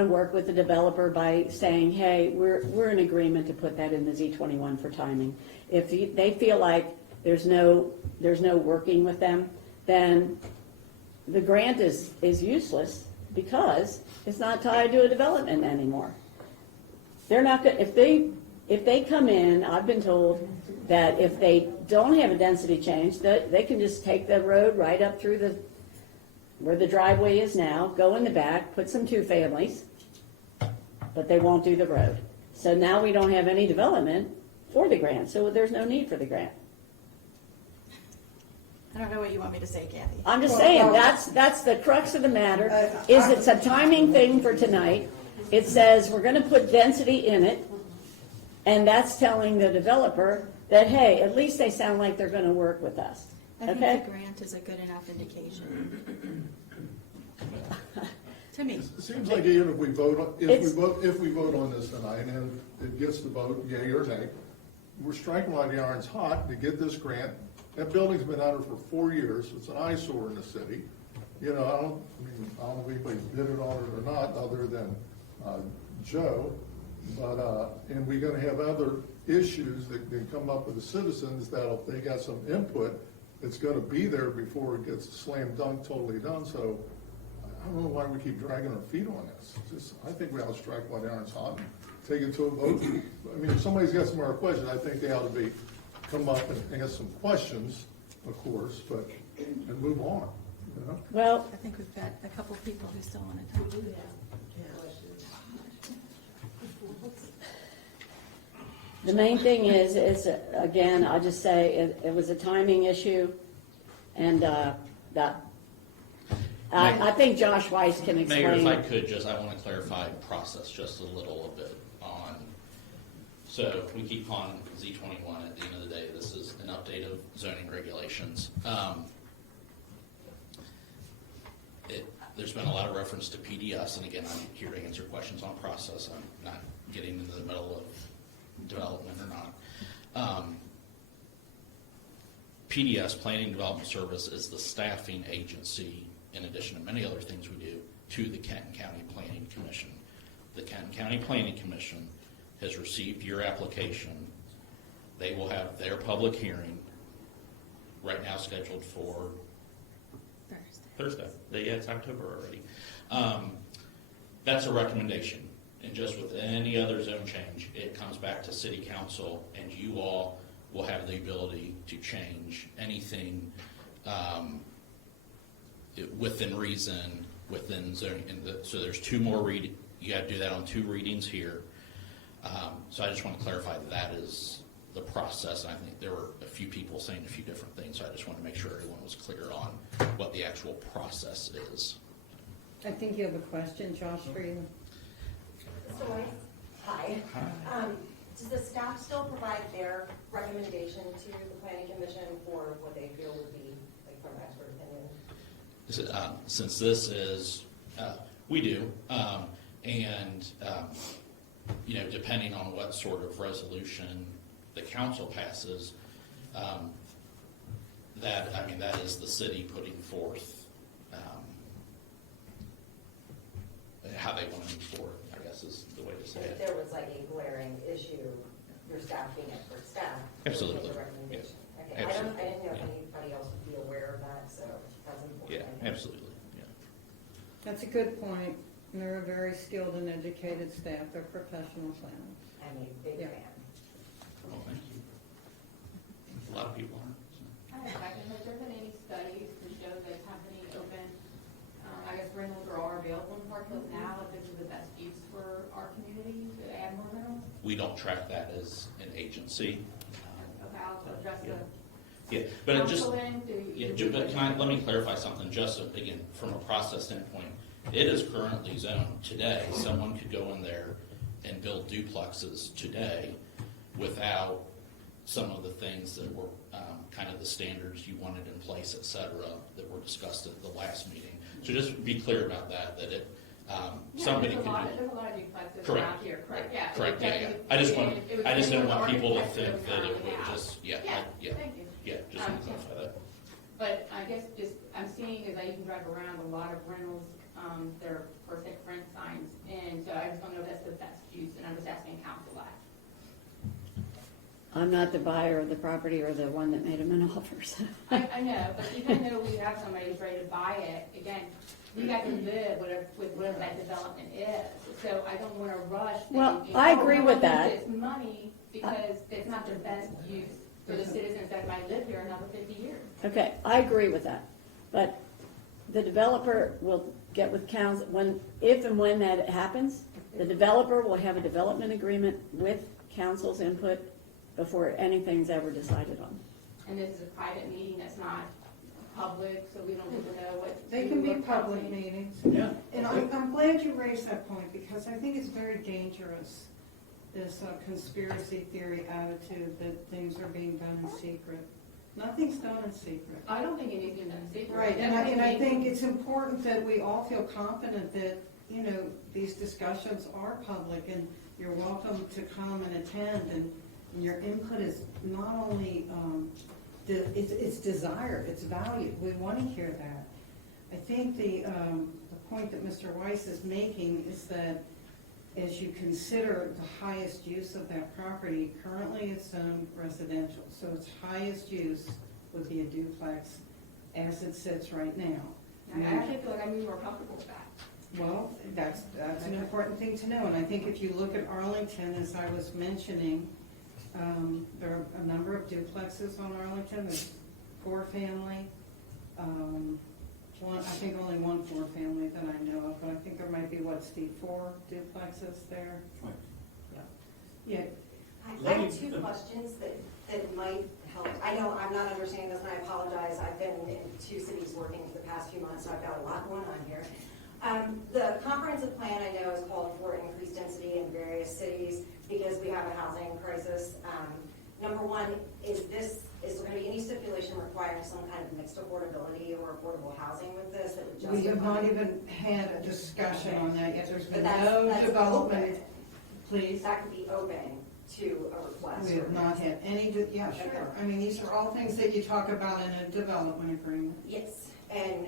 to work with the developer by saying, hey, we're in agreement to put that in the Z21 for timing. If they feel like there's no working with them, then the grant is useless, because it's not tied to a development anymore. They're not going, if they come in, I've been told that if they don't have a density change, that they can just take the road right up through where the driveway is now, go in the back, put some 2 families, but they won't do the road. So now we don't have any development for the grant, so there's no need for the grant. I don't know what you want me to say, Kathy. I'm just saying, that's the crux of the matter, is it's a timing thing for tonight. It says we're gonna put density in it, and that's telling the developer that, hey, at least they sound like they're gonna work with us, I think okay? the grant is a good enough indication. To me. It seems like even if we vote, It's- if we vote on this tonight and it gets the vote, yea or nay, we're striking while the iron's hot to get this grant. That building's been under for 4 years. It's an eyesore in the city. I don't know if anybody's bidded on it or not, other than Joe. But, and we're gonna have other issues that can come up with the citizens that if they got some input, it's gonna be there before it gets slam dunk totally done. So I don't know why we keep dragging our feet on this. I think we ought to strike while the iron's hot and take it to a vote. I mean, if somebody's got some more questions, I think they ought to come up and ask some questions, of course, and move on, Well, I think we've got a couple of people who still want to talk. the main thing is, again, I'll just say, it was a timing issue, and I think Josh Weiss can Mayor, if I explain. could, I want to clarify process just a little bit on, so we keep on Z21, at the end of the day, this is an update of zoning regulations. There's been a lot of reference to PDS, and again, I'm here to answer questions on process. I'm not getting into the middle of development or PDS, Planning Development Service, is the staffing agency, in addition to many other things we do, to the Kenton County Planning Commission. The Kenton County Planning Commission has received your application. They will have their public hearing, right now scheduled for Thursday. Yeah, it's October already. That's a recommendation. And just with any other zone change, it comes back to city council, and you all will have the ability to change anything within reason, within zone. So there's two more you got to do that on 2 readings here. So I just want to clarify that is the process. I think there were a few people saying a few different things, so I just want to make sure everyone was clear on what the actual process is. I think you have a question, Josh, for you. Mr. Weiss? Hi. Does the staff still provide their recommendation to the planning commission for what they feel would be, like, from expert opinion? Since this is, we do, and depending on what sort of resolution the council passes, that is the city putting forth how they want to move forward, I guess is the way to say If it. there was like a glaring issue, your staff being expert staff. would Absolutely. make a recommendation. Yeah. Okay, Absolutely. I didn't know if Yeah. anybody else would be aware of that, so that's important. Yeah, absolutely, yeah. That's a good point. And they're a very skilled and educated staff. They're professional planners. I'm a big Yeah. fan. Well, thank you. A lot of people aren't. So. I have a question. Has there been any studies to show that company open, I guess rentals are available in Park Hills now, if this is the best use for our community to add more rentals? We don't track that as an agency. Okay, I'll address Yeah. the Yeah, but it just, council then, let me clarify something, just so, again, from a process standpoint. It is currently zoned today. Someone could go in there and build duplexes today without some of the things that were kind of the standards you wanted in place, et cetera, that were discussed at the last meeting. So just be clear about that it, somebody there's could a lot, do. there's a lot of duplexes Correct. around here, correct, yeah. Correct, yeah, yeah. It I just was don't want an people to architect think that it around the would house. just, yeah, Thank you. yeah, just want to clarify that. But I guess just, I'm seeing as I even drive around, a lot of rentals, there are for sale rent signs, and so I just don't know if that's the best use, and I'm just asking council that. I'm not the buyer of the property or the one that made him an offer, so. I know, but even though we have somebody who's ready to buy it, again, we got to live with whatever that development is, so I don't wanna rush. Well, thinking, I oh, agree we're with gonna that. use this money, because it's not the best use for the citizens that might live here another 50 years. Okay, I agree with that. But the developer will get with council, if and when that happens, the developer will have a development agreement with council's input before anything's ever decided on. And this is a private meeting that's not public, so we don't get to know what. They can be public meetings. Yeah. And I'm glad you raised that point, because I think it's very dangerous, this conspiracy theory attitude that things are being done in secret. Nothing's done in secret. I don't think anything's done in secret. Right, and I think it's important that we all feel confident that, these discussions are public, and you're welcome to come and attend, and your input is not only, it's desired, it's valued. We want to hear that. I think the point that Mr. Weiss is making is that as you consider the highest use of that property, currently it's zoned residential, so its highest use would be a duplex as it sits right now. I actually feel like I'm more comfortable with that. Well, that's an important thing to know, and I think if you look at Arlington, as I was mentioning, there are a number of duplexes on Arlington. There's 4-family, I think only 1 4-family that I know of, but I think there might be, Steve, 4 duplexes there? Right. Yeah. I have 2 questions that might help. I know I'm not understanding this, and I apologize. I've been in 2 cities working for the past few months, so I've got a lot going on here. The comprehensive plan, I know, is called for increased density in various cities because we have a housing crisis. Number 1, is there going to be any stipulation requiring some kind of mixed affordability or affordable housing with this that would justify? We have not even had a discussion on that yet. There's been But no that's development. open. Please. That could be open to a request? We have not had any, yeah, sure. I mean, these are all things that you talk about in a development agreement. Yes, and,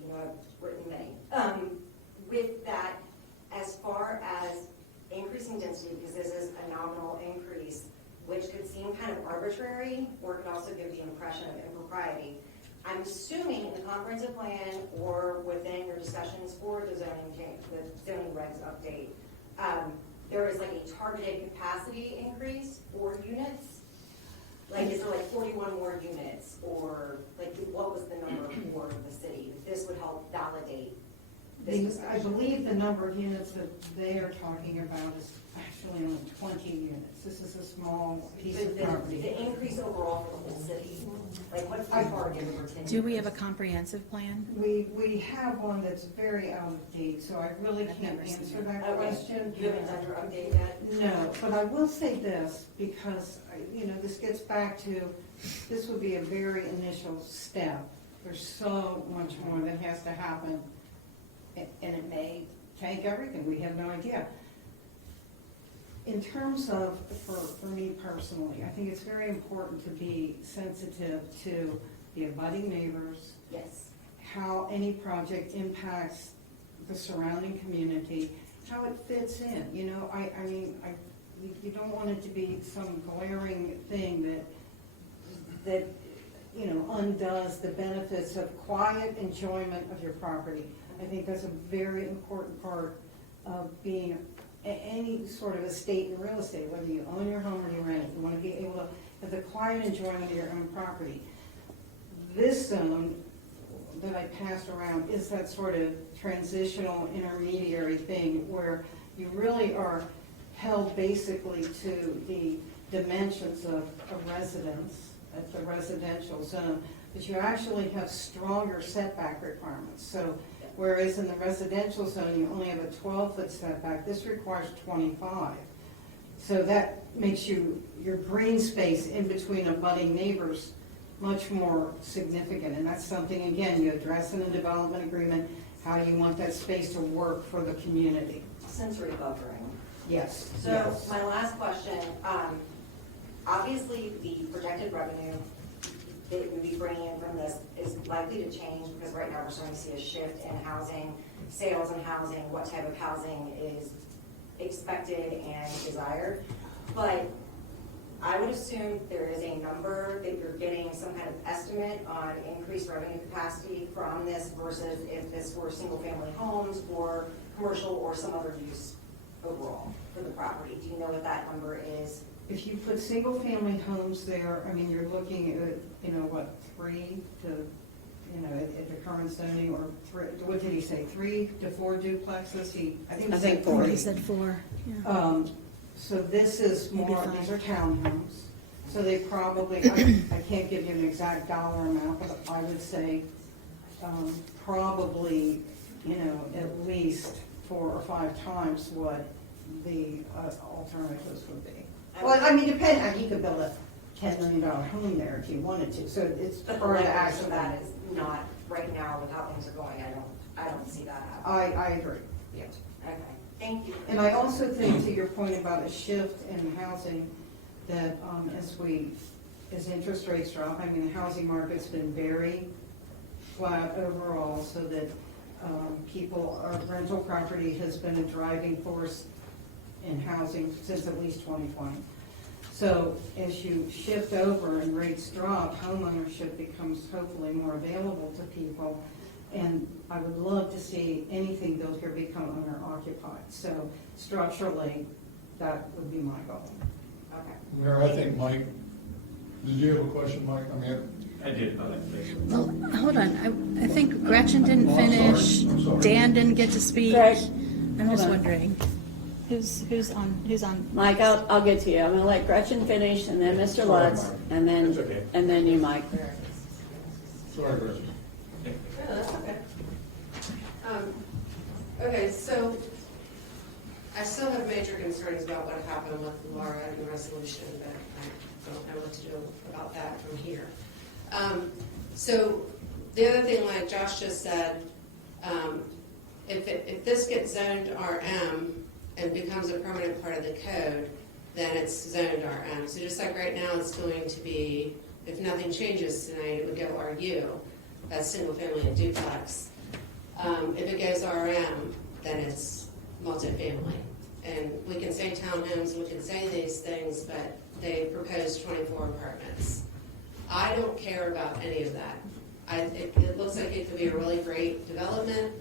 you know, I've written many. With that, as far as increasing density, because this is a nominal increase, which could seem kind of arbitrary, or could also give the impression of impropriety, I'm assuming in the comprehensive plan or within your discussions for the zoning change, the zoning regs update, there is like a targeted capacity increase for units? Like, is there like 41 more units, or like, what was the number for the city? This would help validate this I discussion. believe the number of units that they are talking about is actually only 20 units. This is a small piece of property. The increase overall for the whole city, like what's the target over 10 years? Do we have a comprehensive plan? We have one that's very out of date, so I really I've can't never seen answer it. that Okay. question. You haven't done your update yet? No, but I will say this, because, you know, this gets back to, this would be a very initial step. There's so much more that has to happen, and it may tank everything, we have no idea. In terms of, for me personally, I think it's very important to be sensitive to the abutting neighbors, Yes. how any project impacts the surrounding community, how it fits in, you know, you don't want it to be some glaring thing that, you know, undoes the benefits of quiet enjoyment of your property. I think that's a very important part of being any sort of estate in real estate, whether you own your home or you rent it. You want to be able to have the quiet enjoyment of your own property. This zone that I passed around is that sort of transitional intermediary thing where you really are held basically to the dimensions of a residence at the residential zone, but you actually have stronger setback requirements. So whereas in the residential zone, you only have a 12-foot setback, this requires 25. So that makes your green space in between abutting neighbors much more significant. And that's something, again, you address in a development agreement, how you want that space to work for the community. Sensory buffering. Yes. So yes. my last question, obviously the projected revenue that we'd be bringing in from this is likely to change because right now we're starting to see a shift in housing, sales and housing, what type of housing is expected and desired. But I would assume there is a number that you're getting some kind of estimate on increased revenue capacity from this versus if this were single-family homes or commercial or some other use overall for the property. Do you know what that number is? If you put single-family homes there, I mean, you're looking at, you know, what, 3 to, you know, at the current zoning, or 3, what did he say, 3 to 4 duplexes? I think he said 4. He said 4, yeah. So this is Maybe more, 5. these are townhomes. So they probably, I can't give you an exact dollar amount, but I would say probably, you know, at least 4 or 5 times what the alternatives would be. Well, I mean, he could build a $10 million home there if he wanted to, so it's But the hard to leverage actually. of that is not, right now, with how things are going, I don't see that happening. I agree. Okay, thank you. And I also think, to your point about a shift in housing, that as interest rates drop, I mean, the housing market's been very flat overall, so that rental property has been a driving force in housing since at least 2020. So as you shift over and rates drop, homeownership becomes hopefully more available to people. And I would love to see anything built here become owner occupied. So structurally, that would be my goal. Okay. Mayor, I think Mike, did you have a question, Mike? I mean, I did, but Well, hold on, I think Gretchen didn't Oh, I'm sorry. finish, I'm sorry. Dan didn't get to speak. Greg, I'm just hold on. wondering, who's on? Mike, I'll get to you. I'm gonna let Gretchen finish, and then Mr. Lutz, and It's okay. then you, Mike. sorry, Gretchen. No, that's okay. Okay, so I still have major concerns about what happened with Laura and the resolution, but I don't know what to do about that from here. So the other thing, like Josh just said, if this gets zoned RM and becomes a permanent part of the code, then it's zoned RM. So just like right now, it's going to be, if nothing changes tonight, it would go RU, that's single family and duplex. If it goes RM, then it's multifamily. And we can say townhomes, we can say these things, but they proposed 24 apartments. I don't care about any of that. It looks like it could be a really great development.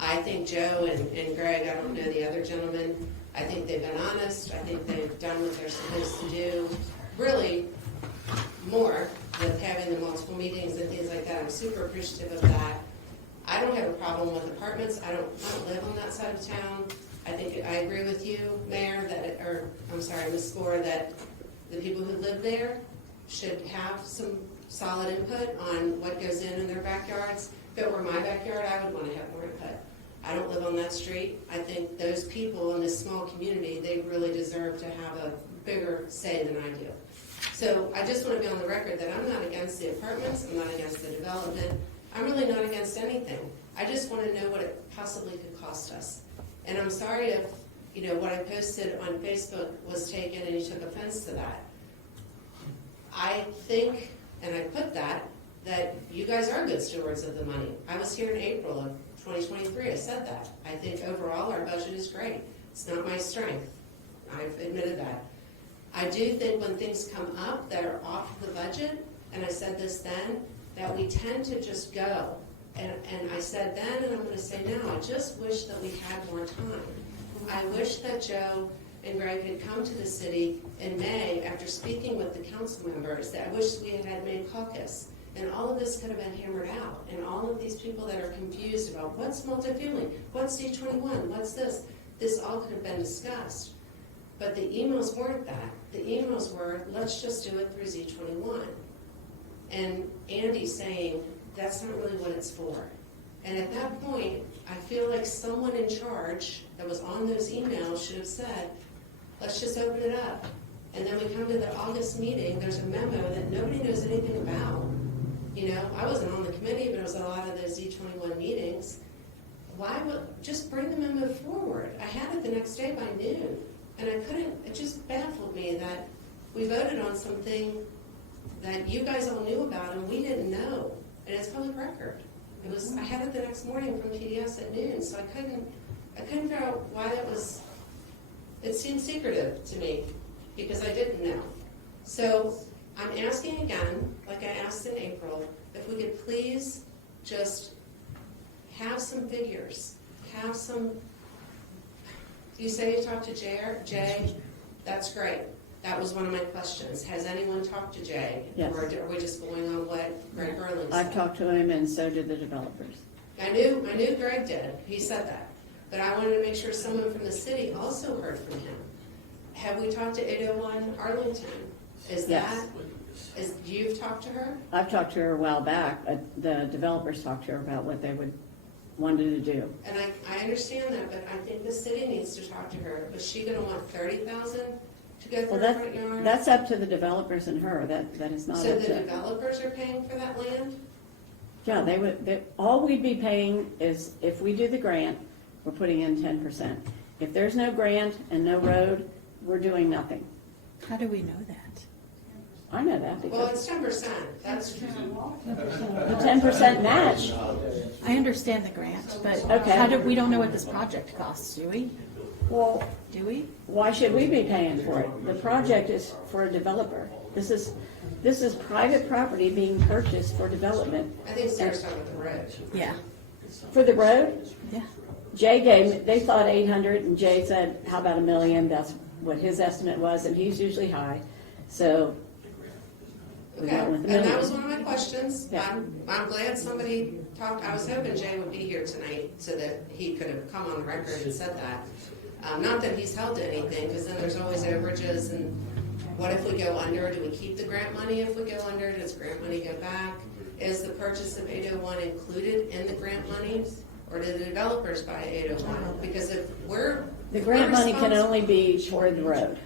I think Joe and Greg, I don't know the other gentlemen, I think they've been honest. I think they've done what they're supposed to do. Really, more with having the multiple meetings and things like that. I'm super appreciative of that. I don't have a problem with apartments. I don't live on that side of town. I agree with you, Mayor, Ms. Score, that the people who live there should have some solid input on what goes in their backyards. If it were my backyard, I would want to have more input. I don't live on that street. I think those people in this small community, they really deserve to have a bigger say than I do. So I just want to be on the record that I'm not against the apartments, I'm not against the development, I'm really not against anything. I just want to know what it possibly could cost us. And I'm sorry if, what I posted on Facebook was taken and you took offense to that. I think, and I put that you guys are good stewards of the money. I was here in April of 2023, I said that. I think overall our budget is great. It's not my strength. I've admitted that. I do think when things come up that are off the budget, and I said this then, that we tend to just go. And I said then, and I'm going to say now, I just wish that we had more time. I wish that Joe and Greg had come to the city in May after speaking with the council members, that I wish we had May caucus. And all of this could have been hammered out. And all of these people that are confused about what's multifamily, what's D21, what's this all could have been discussed. But the emails weren't that. The emails were, let's just do it through Z21. And Andy saying, that's not really what it's for. And at that point, I feel like someone in charge that was on those emails should have said, let's just open it up. And then we come to the August meeting, there's a memo that nobody knows anything about. I wasn't on the committee, but it was a lot of those Z21 meetings. Just bring the memo forward? I had it the next day by noon. And it just baffled me that we voted on something that you guys all knew about and we didn't know. And it's public record. I had it the next morning from TDS at noon, so I couldn't figure out why it seemed secretive to me because I didn't know. So I'm asking again, like I asked in April, if we could please just have some figures, you say you talked to Jay, that's great. That was one of my questions. Has anyone talked to Jay? Yes. Or are we just going on what Greg Berlin said? I've talked to him and so did the developers. I knew Greg did. He said that. But I wanted to make sure someone from the city also heard from him. Have we talked to 801 Arlington? Yes. You've talked to her? I've talked to her a while back. The developers talked to her about what they wanted to do. And I understand that, but I think the city needs to talk to her. Was she going to want $30,000 to go through her front yard? That's up to the developers and her. That is not So up the to. developers are paying for that land? Yeah, all we'd be paying is, if we do the grant, we're putting in 10%. If there's no grant and no road, we're doing nothing. How do we know that? I know that Well, because it's 10%. That's the 10% match. I understand the grant, but Okay. we don't know what this project costs, do we? Well, Do we? why should we be paying for it? The project is for a developer. This is private property being purchased for development. I think Sarah's talking about the road. Yeah, For the road, yeah. they thought 800 and Jay said, how about $1 million? That's what his estimate was, and he's usually high. So we Okay, went with $1 and million. that was one of my questions. Yeah. I'm glad somebody talked. I was hoping Jay would be here tonight so that he could have come on the record and said that. Not that he's held to anything, because then there's always overages, and what if we go under? Do we keep the grant money if we go under? Does grant money go back? Is the purchase of 801 included in the grant money, or do the developers buy 801? Because if The grant money can only be toward the road.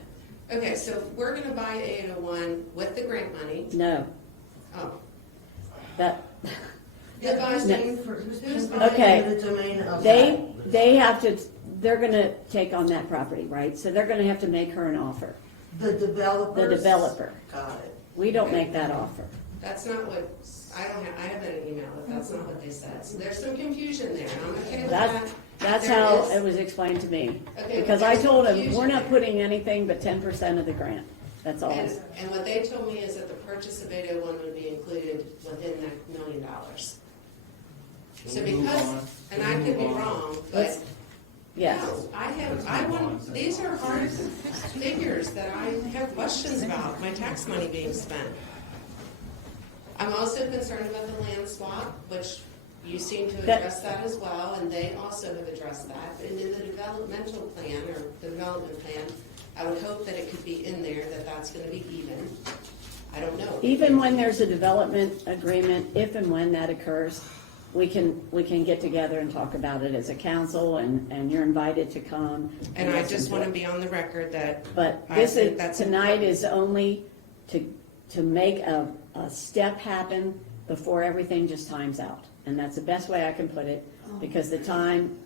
Okay, so if we're going to buy 801 with the grant money, No, oh, that, who buys No. it? Who's Okay. buying the domain of that? they have to, they're gonna take on that property, right? So they're gonna have to make her an offer, The developers. the developer. Got it. We don't make that offer. That's not what, I haven't an email, but that's not what they said. So there's some confusion there, and I'm okay with that. That's There how is- it was explained to me. Okay, Because but I there's told him, confusion we're not there. putting anything but 10% of the grant. That's all. I And, said. and what they told me is that the purchase of 801 would be included within that $1 million. So because, and I could be wrong, but Let's- Yes. no, I want, these are hard figures that I have questions about, my tax money being spent. I'm also concerned about the land swap, which you seem to That- address that as well, and they also have addressed that. And in the developmental plan, or the development plan, I would hope that it could be in there, that that's gonna be even. I don't know. Even when there's a development agreement, if and when that occurs, we can get together and talk about it as a council, and you're invited to come. And I listen just to want it. to be on the record that But I this think is, that's tonight important. is only to make a step happen before everything just times out. And that's the best way I can put it, because the time,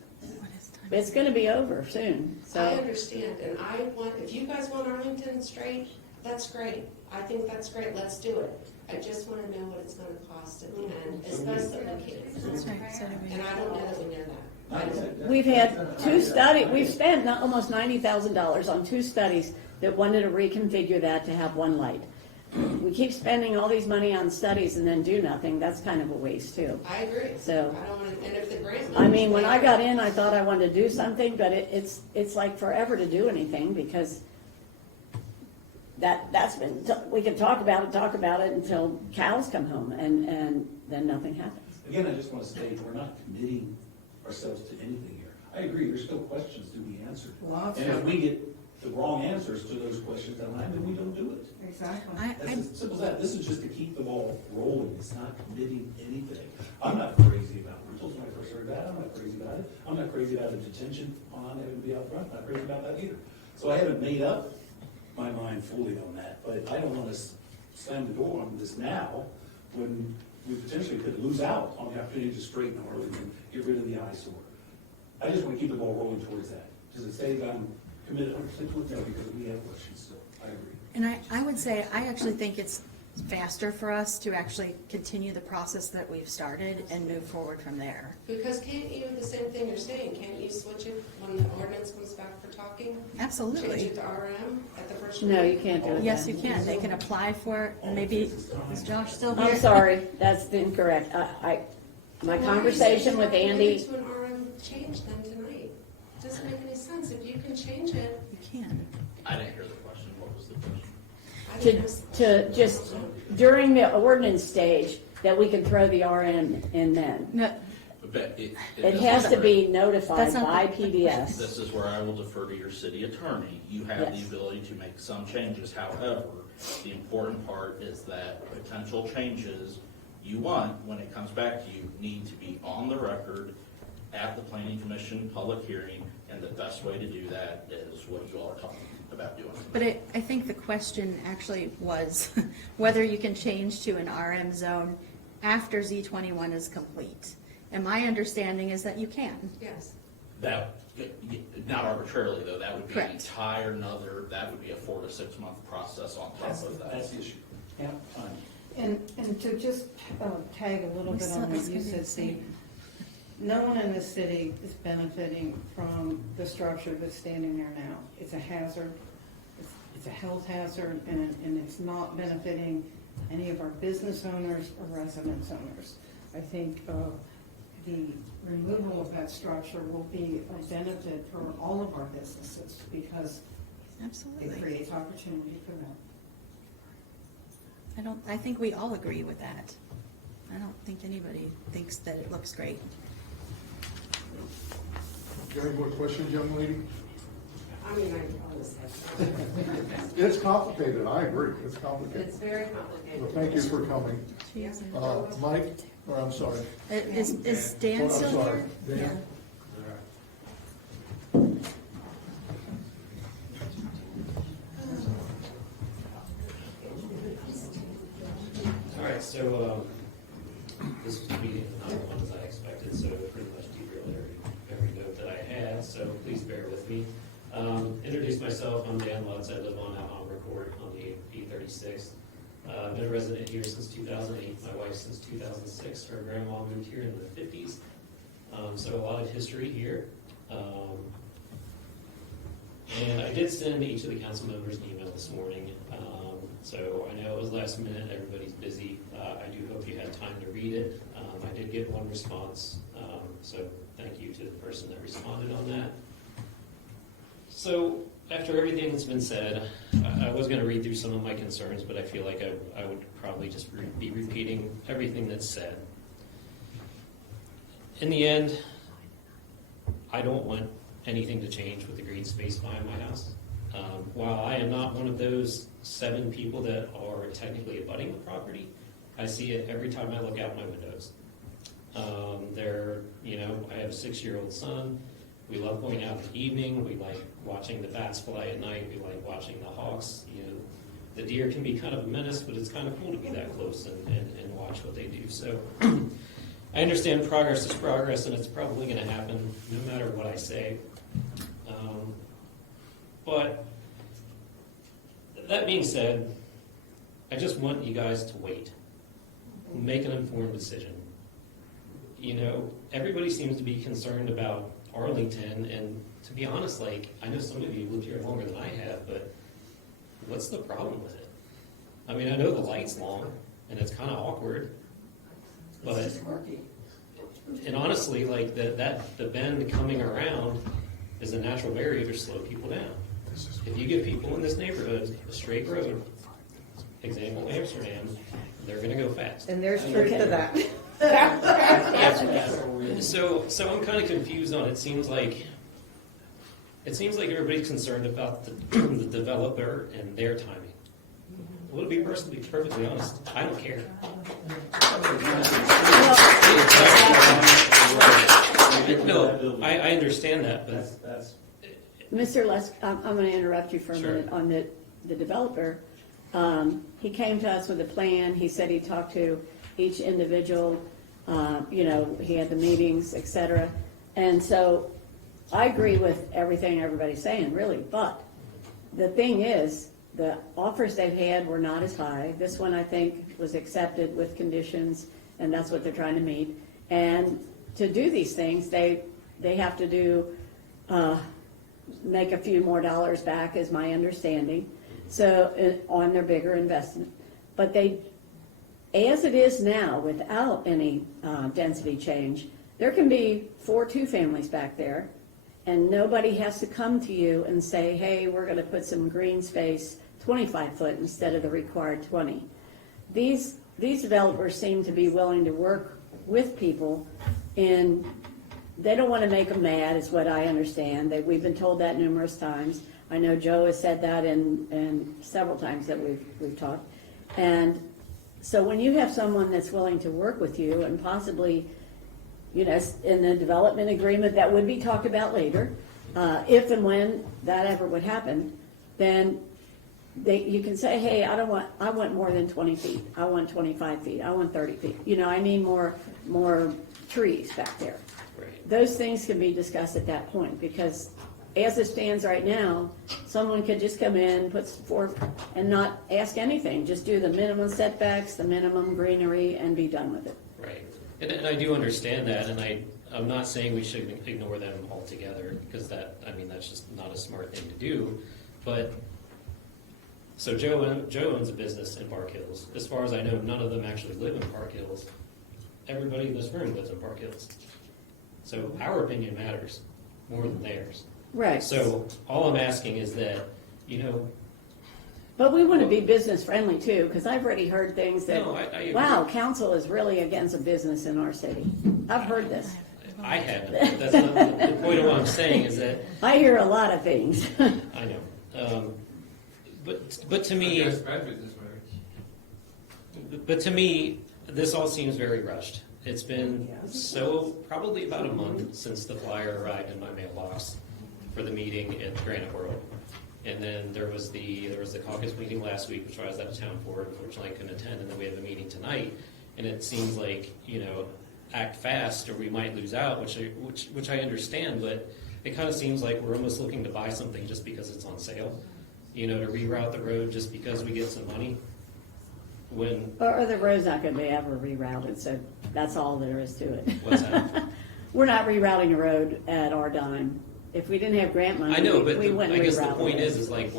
it's gonna be over soon, I so. understand, and I want, if you guys want Arlington straight, that's great. I think that's great, let's do it. I just want to know what it's going to cost at the end, especially the kids. That's right, so do we. And I don't know that we know that. I don't. We've had two studies, we've spent almost $90,000 on two studies that wanted to reconfigure that to have one light. We keep spending all these money on studies and then do nothing, that's kind of a waste too. I agree. So- I don't want to, and if the grant. I mean, when I money's got there- in, I thought I wanted to do something, but it's like forever to do anything, because that's been, we can talk about it until cows come home, and then nothing happens. Again, I just want to state, we're not committing ourselves to anything here. I agree, there's still questions to be answered. Lots And if of- we get the wrong answers to those questions down the line, then we don't do it. Exactly. That's as simple as that. This is just to keep the ball rolling. It's not committing anything. I'm not crazy about rentals when I first heard that. I'm not crazy about it. I'm not crazy about a detention on having to be out front. I'm not crazy about that either. So I haven't made up my mind fully on that, but I don't want to slam the door on this now when we potentially could lose out on the opportunity to straighten Arlington, get rid of the eyesore. I just want to keep the ball rolling towards that. Does it say that I'm committed 100% to it? No, because we have questions still. I agree. And I would say, I actually think it's faster for us to actually continue the process that we've started and move forward from there. Because can't you, the same thing you're saying, can't you switch it when the ordinance comes back for talking? Change Absolutely. it to RM at the first? No, reading? you can't do it. Yes, then. you can. They can apply for it, and maybe, is Josh still here? I'm sorry, that's incorrect. My conversation with Andy, To an RM change then tonight. Doesn't make any sense. If you can change it, You can. I didn't hear the question. What was the question? I to, think it's- to just, during the ordinance stage, that we can throw the RN in then. No, But It has to be notified That's not by the- PBS. This is where I will defer to your city attorney. You have the Yes. ability to make some changes. However, the important part is that potential changes you want, when it comes back to you, need to be on the record at the planning commission public hearing, and the best way to do that is what you all are talking about doing. but I think the question actually was whether you can change to an RM zone after Z21 is complete. And my understanding is that you can. Yes. That, not arbitrarily though, that would be an Correct. entire that would be a 4 to 6 month process on top of that. That's the issue. Yeah, fine. And to just tag a little We bit still- on what it's you gonna be said, the Steve, same. no one in the city is benefiting from the structure that's standing there now. It's a hazard, it's a health hazard, and it's not benefiting any of our business owners or residence owners. I think the removal of that structure will be a benefit for all of our businesses because it Absolutely. creates opportunity for them. I think we all agree with that. I don't think anybody thinks that it looks great. Got any more questions, young lady? I mean, I understand. It's complicated, I agree, it's complicated. It's very complicated. Well, thank you for coming. She hasn't- Mike, or I'm sorry. Is Dan Oh, I'm still sorry. here? Dan? All right, so, this meeting is not the one as I expected, so it pretty much derailed every note that I had, so please me. Introduce myself, I'm Dan Lutz, I live on Alhambra Court on the 836. I've been a resident here since 2008, my wife since 2006, her grandma moved here in the 50s. So a lot of history here. And I did send each of the council members an email this morning. So I know it was last minute, everybody's busy. I do hope you had time to read it. I did get one response, so thank you to the person that responded on that. So after everything that's been said, I was going to read through some of my concerns, but I feel like I would probably just be repeating everything that's said. In the end, I don't want anything to change with the green space behind my house. While I am not one of those 7 people that are technically abutting the property, I see it every time I look out my windows. I have a 6-year-old son. We love going out in the evening. We like watching the bats fly at night. We like watching the hawks. The deer can be kind of a menace, but it's kind of cool to be that close and watch what they do. So I understand progress is progress, and it's probably going to happen no matter what I say. But that being said, I just want you guys to wait. Make an informed decision. Everybody seems to be concerned about Arlington, and to be honest, I know some of you lived here longer than I have, but what's the problem with it? I mean, I know the light's long, and it's kind of awkward, but, and honestly, the bend coming around is a natural barrier to slow people down. If you give people in this neighborhood a straight road, example Amsterdam, they're going to go fast. And there's truth to that. So I'm kind of confused on it. It seems like everybody's concerned about the developer and their timing. Well, to be perfectly honest, I don't care. No, I understand that, but Mr. Lesk, I'm going to interrupt you for a Sure. minute on the developer. He came to us with a plan. He said he talked to each individual. He had the meetings, et cetera. And so I agree with everything everybody's saying, really. But the thing is, the offers they've had were not as high. This one, I think, was accepted with conditions, and that's what they're trying to meet. And to do these things, they have to make a few more dollars back, is my understanding, so on their bigger investment. But as it is now, without any density change, there can be 4 2-families back there, and nobody has to come to you and say, hey, we're going to put some green space 25 foot instead of the required 20. These developers seem to be willing to work with people, and they don't want to make them mad, is what I understand. We've been told that numerous times. I know Joe has said that in several times that we've talked. And so when you have someone that's willing to work with you and possibly, in the development agreement that would be talked about later, if and when that ever would happen, then you can say, hey, I want more than 20 feet. I want 25 feet. I want 30 feet. I need more trees back there. right. Those things can be discussed at that point, because as it stands right now, someone could just come in, put forth, and not ask anything, just do the minimum setbacks, the minimum greenery, and be done with it. Right, and I do understand that, and I'm not saying we should ignore them altogether, because that's just not a smart thing to do, but, so Joe owns a business in Park Hills. As far as I know, none of them actually live in Park Hills. Everybody in this room lives in Park Hills. So our opinion matters more than theirs. Right. So all I'm asking is that, But we want to be business friendly too, because I've already heard things that, No, I agree. wow, council is really against a business in our city. I've heard this. I haven't. That's not the point of what I'm saying is that I hear a lot of things. I know. But to me, this all seems very rushed. It's been probably about a month since the flyer arrived in my mailbox for the meeting at Granite World. And then there was the caucus meeting last week, which I was out of town for. Unfortunately, I couldn't attend, and then we have a meeting tonight. And it seems like, act fast or we might lose out, which I understand, but it kind of seems like we're almost looking to buy something just because it's on sale, to reroute the road just because we get some money. When, Or the road's not gonna be ever rerouted, so that's all there is to it. what's that? We're not rerouting a road at our dime. If we didn't have grant money, I know, but we wouldn't I guess the reroute point road. is like,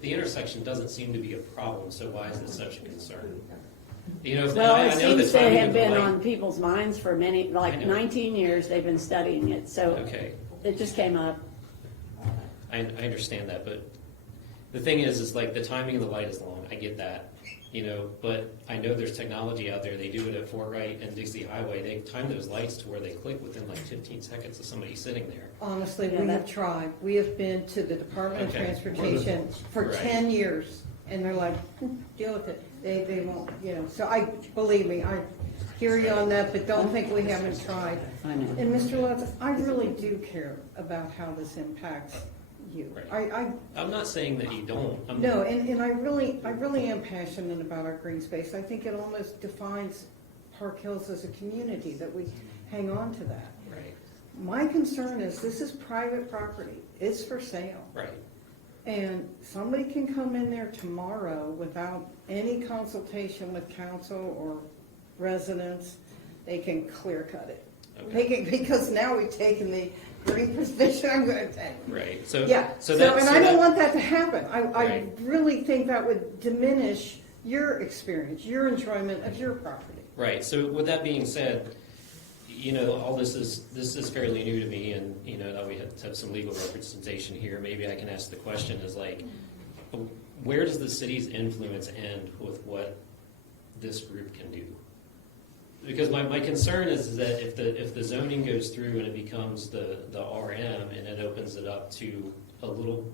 the intersection doesn't seem to be a problem, so why is this such a concern? If Well, I it know the seems to timing have of the been light- on people's minds for many, I like know. 19 years, they've been studying it, so Okay. it just came up. I understand that, but the thing is like the timing of the light is long. I get that, but I know there's technology out there. They do it at Fortright and Dixie Highway. They time those lights to where they click within like 15 seconds of somebody sitting there. Honestly, Yeah, we that- have tried. We have been to the Department of Okay. Transportation for Right. 10 years, and they're like, deal with it. They won't, so believe me, I hear you on that, but don't think we haven't tried. I know. And Mr. Lutz, I really do care about how this impacts you. Right. I'm not saying that you don't. No, and I really am passionate about our green space. I think it almost defines Park Hills as a community, that we hang on to that. Right, My concern is this is private property. It's for sale. right. And somebody can come in there tomorrow without any consultation with council or residents. They can clear cut it. Okay. Because now we've taken the green position, I'm going to take. Right. So Yeah, So and I don't want that to happen. I Right. really think that would diminish your experience, your enjoyment of your property. Right. So with that being said, all this is fairly new to me, and that we have to have some legal representation here. Maybe I can ask the question: is like, where does the city's influence end with what this group can do? Because my concern is that if the zoning goes through and it becomes the RM and it opens it up to a little,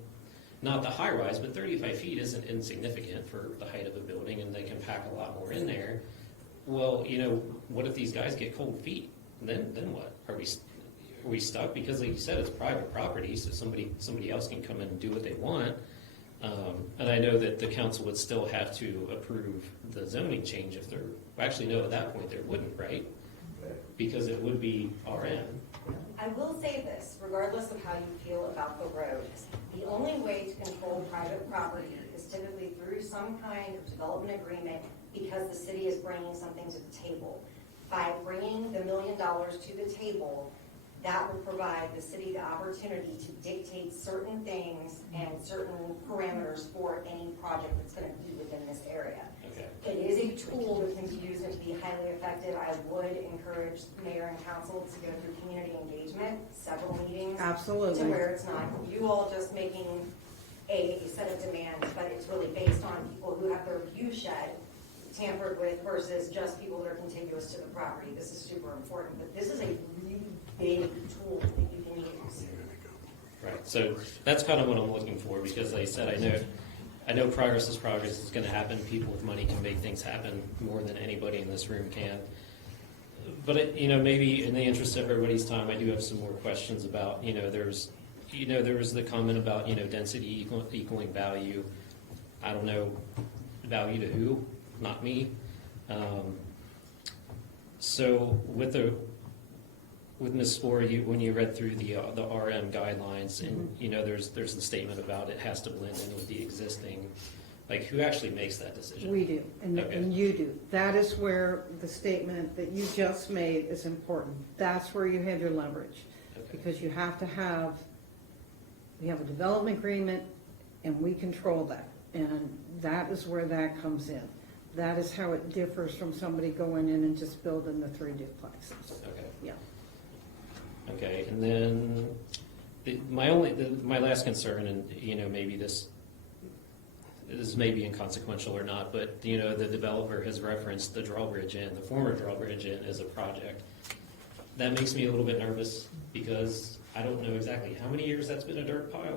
not the high rise, but 35 feet isn't insignificant for the height of a building, and they can pack a lot more in there. Well, what if these guys get cold feet? Then what? Are we stuck? Because like you said, it's private property, so somebody else can come in and do what they want. And I know that the council would still have to approve the zoning change if they're, actually no, at that point there wouldn't, right? Because it would be RM. I will say this, regardless of how you feel about the road, the only way to control private property is typically through some kind of development agreement, because the city is bringing something to the table. By bringing the $1 million to the table, that will provide the city the opportunity to dictate certain things and certain parameters for any project that's going to be within this area. Okay. It is a tool that can be used and to be highly effective. I would encourage mayor and council to go through community engagement, several meetings. Absolutely. To where it's not you all just making a set of demands, but it's really based on people who have their view shed tampered with versus just people that are contiguous to the property. This is super important, but this is a really big tool that you can use. Right. So that's kind of what I'm looking for, because like I said, I know progress is progress. It's going to happen. People with money can make things happen more than anybody in this room can. But maybe in the interest of everybody's time, I do have some more questions about, there was the comment about, density equaling value. I don't know, value to who? Not me. So with Ms. Spore, when you read through the RM guidelines, and there's the statement about it has to blend in with the existing. Like, who actually makes that decision? We do, Okay. and you do. That is where the statement that you just made is important. That's where you have your leverage. Okay. Because we have a development agreement, and we control that. And that is where that comes in. That is how it differs from somebody going in and just building the 3 duplexes. Okay. Yeah. Okay, and then my last concern, and maybe this may be inconsequential or not, but the developer has referenced the Drawbridge Inn, the former Drawbridge Inn, as a project. That makes me a little bit nervous, because I don't know exactly how many years that's been a dirt pile,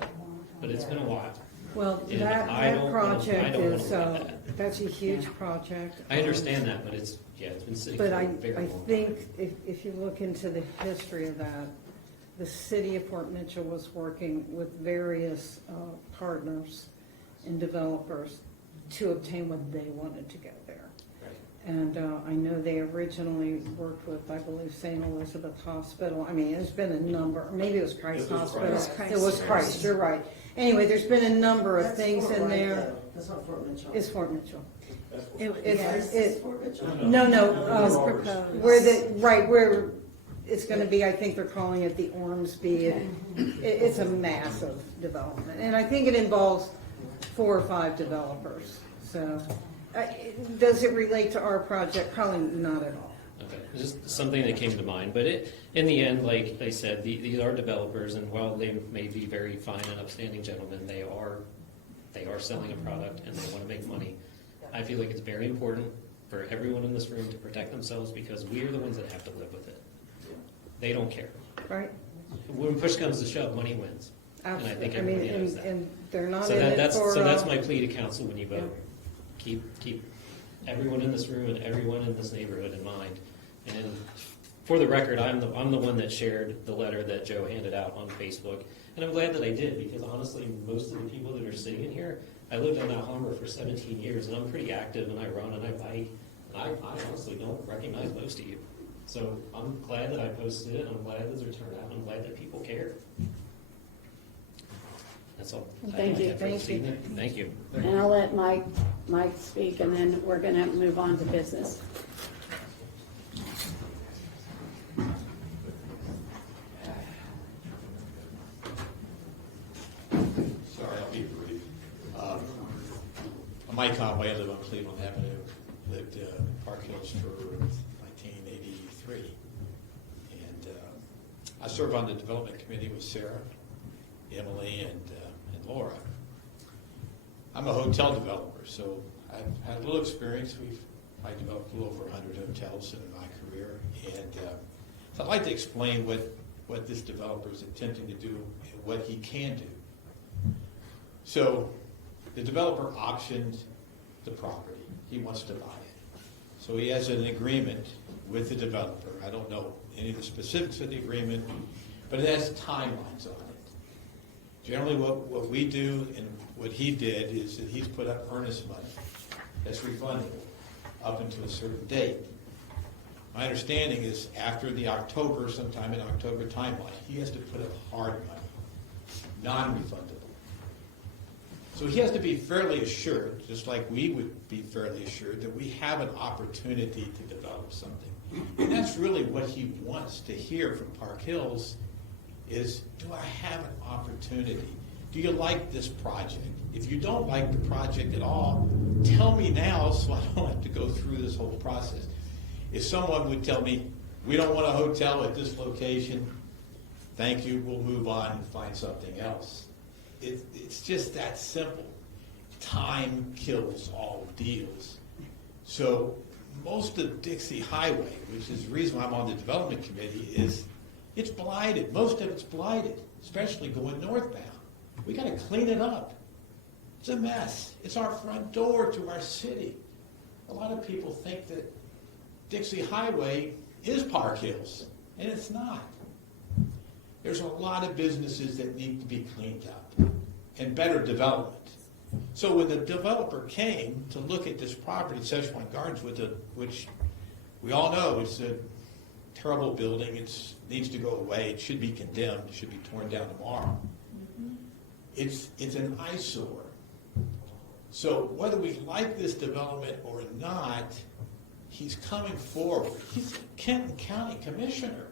but it's been a while. Well, And that I project don't wanna is, look at that. that's a huge project. I understand that, but it's been sitting for But a very I long time. think if you look into the history of that, the city of Fort Mitchell was working with various partners and developers to obtain what they wanted to go there. Right. And I know they originally worked with, I believe, St. Elizabeth Hospital. I mean, there's been a number, maybe it was Christ It was Hospital. Christ. It was Christ, you're right. Anyway, there's been a number of That's things Fort in Wright, there. though. That's not Fort Mitchell. It's Fort Mitchell. That's what- It's, It's Fort Mitchell. no, It was um, proposed. where where it's gonna be, I think they're calling it the Ormsby. It's a massive development, and I think it involves 4 or 5 developers, so. Does it relate to our project? Probably not at all. Okay, just something that came to mind, but in the end, like I said, these are developers, and while they may be very fine and upstanding gentlemen, they are selling a product and they want to make money. I feel like it's very important for everyone in this room to protect themselves because we are the ones that have to live with it. They don't care. Right? When push comes to shove, money wins. And I think I mean, everybody knows that. and they're not So in it that's, for. so that's my plea to council when you vote. Keep everyone in this room and everyone in this neighborhood in mind. And for the record, I'm the one that shared the letter that Joe handed out on Facebook. And I'm glad that I did, because honestly, most of the people that are sitting in here, I lived in Mount Homer for 17 years, and I'm pretty active, and I run, and I bike, and I honestly don't recognize most of you. So I'm glad that I posted it, I'm glad that there's a turnout, I'm glad that people care. That's all. Thank you. Thank you. Thank you. And I'll let Mike speak, and then we're gonna move on to business. Sorry, I'll be brief. I'm Mike Conway, I live on Cleveland Avenue, lived in Park Hills for 1983. And I serve on the development committee with Sarah, Emily, and Laura. I'm a hotel developer, so I've had a little experience. I developed a little over 100 hotels in my career. And so I'd like to explain what this developer is attempting to do and what he can do. So the developer auctioned the property. He wants to buy it. So he has an agreement with the developer. I don't know any of the specifics of the agreement, but it has timelines on it. Generally what we do and what he did is that he's put up earnest money that's refundable up until a certain date. My understanding is after the October, sometime in October timeline, he has to put up hard money, non-refundable. So he has to be fairly assured, just like we would be fairly assured, that we have an opportunity to develop something. And that's really what he wants to hear from Park Hills is, do I have an opportunity? Do you like this project? If you don't like the project at all, tell me now so I don't have to go through this whole process. If someone would tell me, we don't want a hotel at this location, thank you, we'll move on and find something else. It's just that simple. Time kills all deals. So most of Dixie Highway, which is the reason why I'm on the development committee, is it's blighted. Most of it's blighted, especially going northbound. We got to clean it up. It's a mess. It's our front door to our city. A lot of people think that Dixie Highway is Park Hills, and it's not. There's a lot of businesses that need to be cleaned up and better development. So when the developer came to look at this property, Szechuan Gardens, which we all know is a terrible building, it needs to go away, it should be condemned, it should be torn down tomorrow. It's an eyesore. So whether we like this development or not, he's coming forward. He's a Kenton County Commissioner.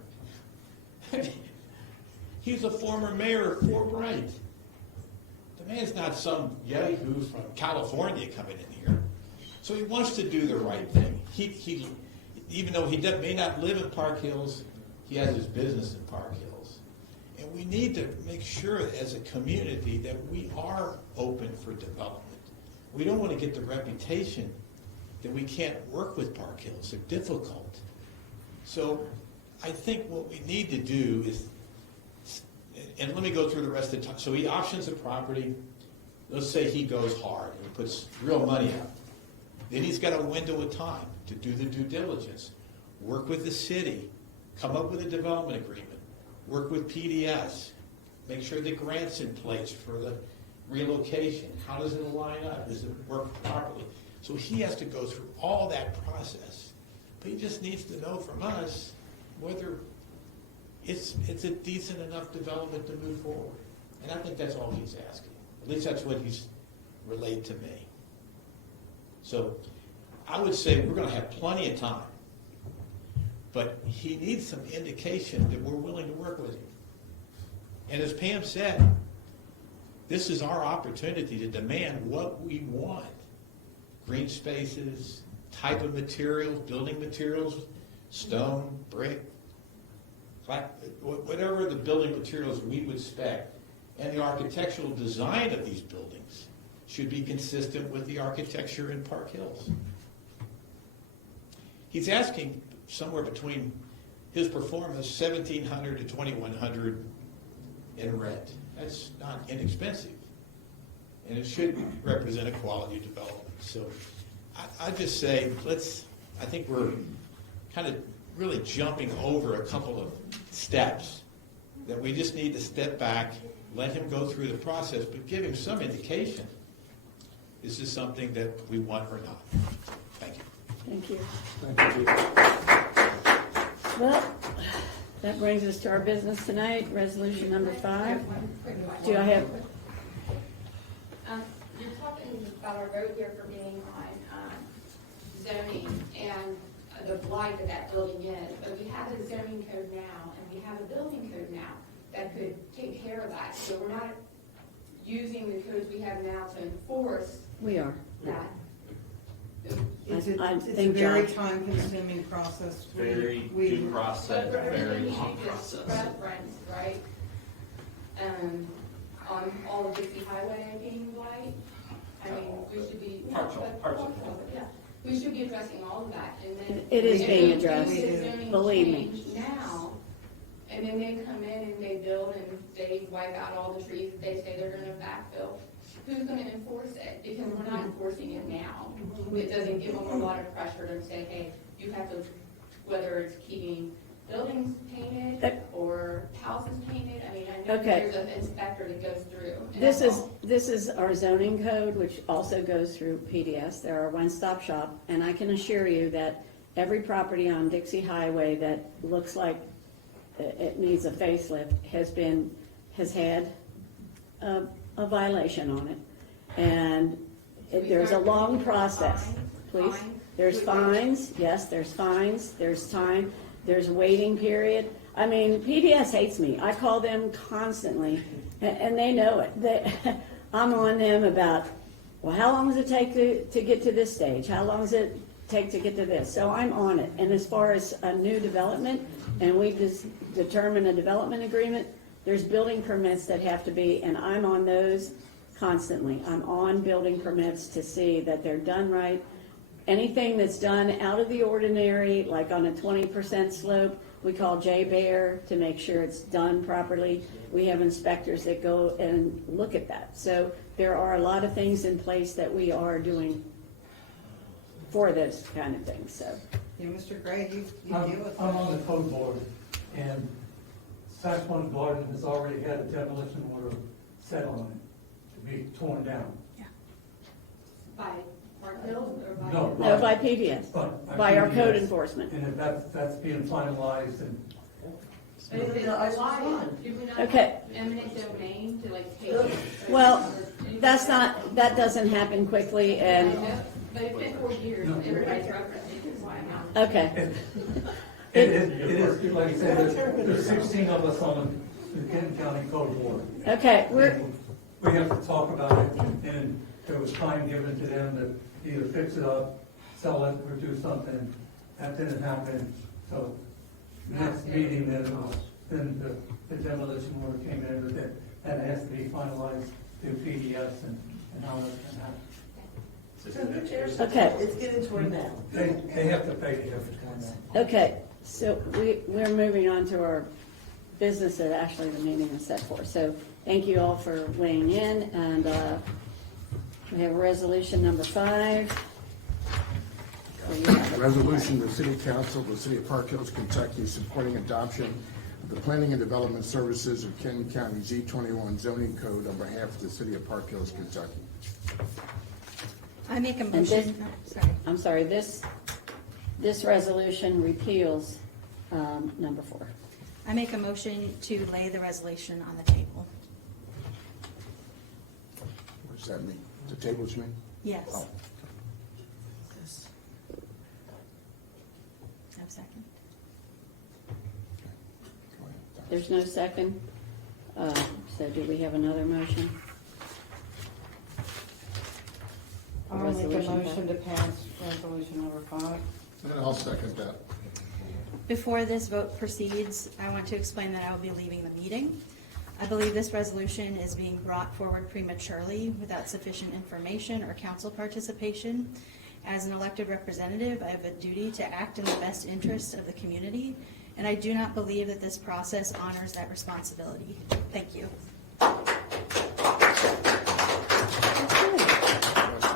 He's a former mayor of Fort Wright. The man's not some yahoo from California coming in here. So he wants to do the right thing. He even though he may not live in Park Hills, he has his business in Park Hills. And we need to make sure as a community that we are open for development. We don't want to get the reputation that we can't work with Park Hills. They're difficult. So I think what we need to do is, and let me go through the rest of the time. So he auctions the property. Let's say he goes hard and puts real money out. Then he's got a window of time to do the due diligence, work with the city, come up with a development agreement, work with PDS, make sure the grant's in place for the relocation. How does it line up? Does it work properly? So he has to go through all that process. But he just needs to know from us whether it's a decent enough development to move forward. And I think that's all he's asking. At least that's what he's relayed to me. So I would say we're going to have plenty of time. But he needs some indication that we're willing to work with him. And as Pam said, this is our opportunity to demand what we want. Green spaces, type of materials, building materials, stone, brick, whatever the building materials we would spec. And the architectural design of these buildings should be consistent with the architecture in Park Hills. He's asking somewhere between his performance, $1,700 to $2,100 in rent. That's not inexpensive. And it should represent a quality development. So I just say, I think we're kind of really jumping over a couple of steps that we just need to step back, let him go through the process, but give him some indication. Is this something that we want or not? Thank you. Thank you. Thank you. Well, that brings us to our business tonight, resolution number 5. Do I have, You're talking about our vote here for being on zoning and the blight that that building is, but we have a zoning code now, and we have a building code now that could take care of that. So we're not using the codes we have now to enforce we are. that. It's I a think very Josh- time-consuming process. Very We- due process, But for very everything long you just process. referenced, right? On all of Dixie Highway being blight, I mean, we should be. Partial. Yeah, we should be addressing all of that, and then. It is if being we do addressed, the zoning believe me. change Now, and then they come in and they build and they wipe out all the trees that they say they're gonna backfill, who's gonna enforce it? Because we're not enforcing it now. It doesn't give them a lot of pressure to say, hey, you have to, whether it's keeping buildings painted or houses painted, I mean, I know Okay. there's an inspector that goes through. and This that's is, all. this is our zoning code, which also goes through PDS. They're our one-stop shop, and I can assure you that every property on Dixie Highway that looks like it needs a facelift has had a violation on it. And there's a long process, please. There's fines, yes, there's fines, there's time, there's a waiting period. I mean, PBS hates me. I call them constantly, and they know it. I'm on them about, well, how long does it take to get to this stage? How long does it take to get to this? So I'm on it. And as far as a new development, and we've just determined a development agreement, there's building permits that have to be, and I'm on those constantly. I'm on building permits to see that they're done right. Anything that's done out of the ordinary, like on a 20% slope, we call J-Bear to make sure it's done properly. We have inspectors that go and look at that. So there are a lot of things in place that we are doing for this kind of thing, so. Yeah, Mr. Gray, you deal with I'm on that. the code board, and Saxon Garden has already had a demolition order set on it to be torn down. By Park Hills or by? No. No, by PBS, But by our code PBS. enforcement. And if that's being finalized, and But if it's blight, do we not Okay. have eminent domain to like take it? Well, that doesn't happen quickly, I and, know, but it's been 4 years, everybody's referencing, that's why I'm out. okay. it is, like I said, there's 16 of us on the Kenton County Code Board. Okay, We have to talk about it, and there was time given to them to either fix it up, sell it, or do something. That didn't happen, so next meeting, then the demolition order came in, but that has to be finalized through PDS and how that's gonna happen. So who cares? Okay. It's getting torn down. They have to pay the difference on that. okay, so we're moving on to our business that actually the meeting is set for. So thank you all for weighing in, and we have resolution number 5. Resolution of the City Council of the City of Park Hills, Kentucky, supporting adoption of the Planning and Development Services of Kenton County Z21 zoning code on behalf of the City of Park Hills, Kentucky. I make a And this, motion, sorry. I'm sorry, this resolution repeals number 4. I make a motion to lay the resolution on the table. What does that mean? The tables mean? Yes. Oh. Have a second? Go ahead. There's no second. So do we have another motion? I'll make a Resolution motion to pass resolution number 5. And I'll second that. Before this vote proceeds, I want to explain that I will be leaving the meeting. I believe this resolution is being brought forward prematurely without sufficient information or council participation. As an elected representative, I have a duty to act in the best interest of the community, and I do not believe that this process honors that responsibility. Thank you.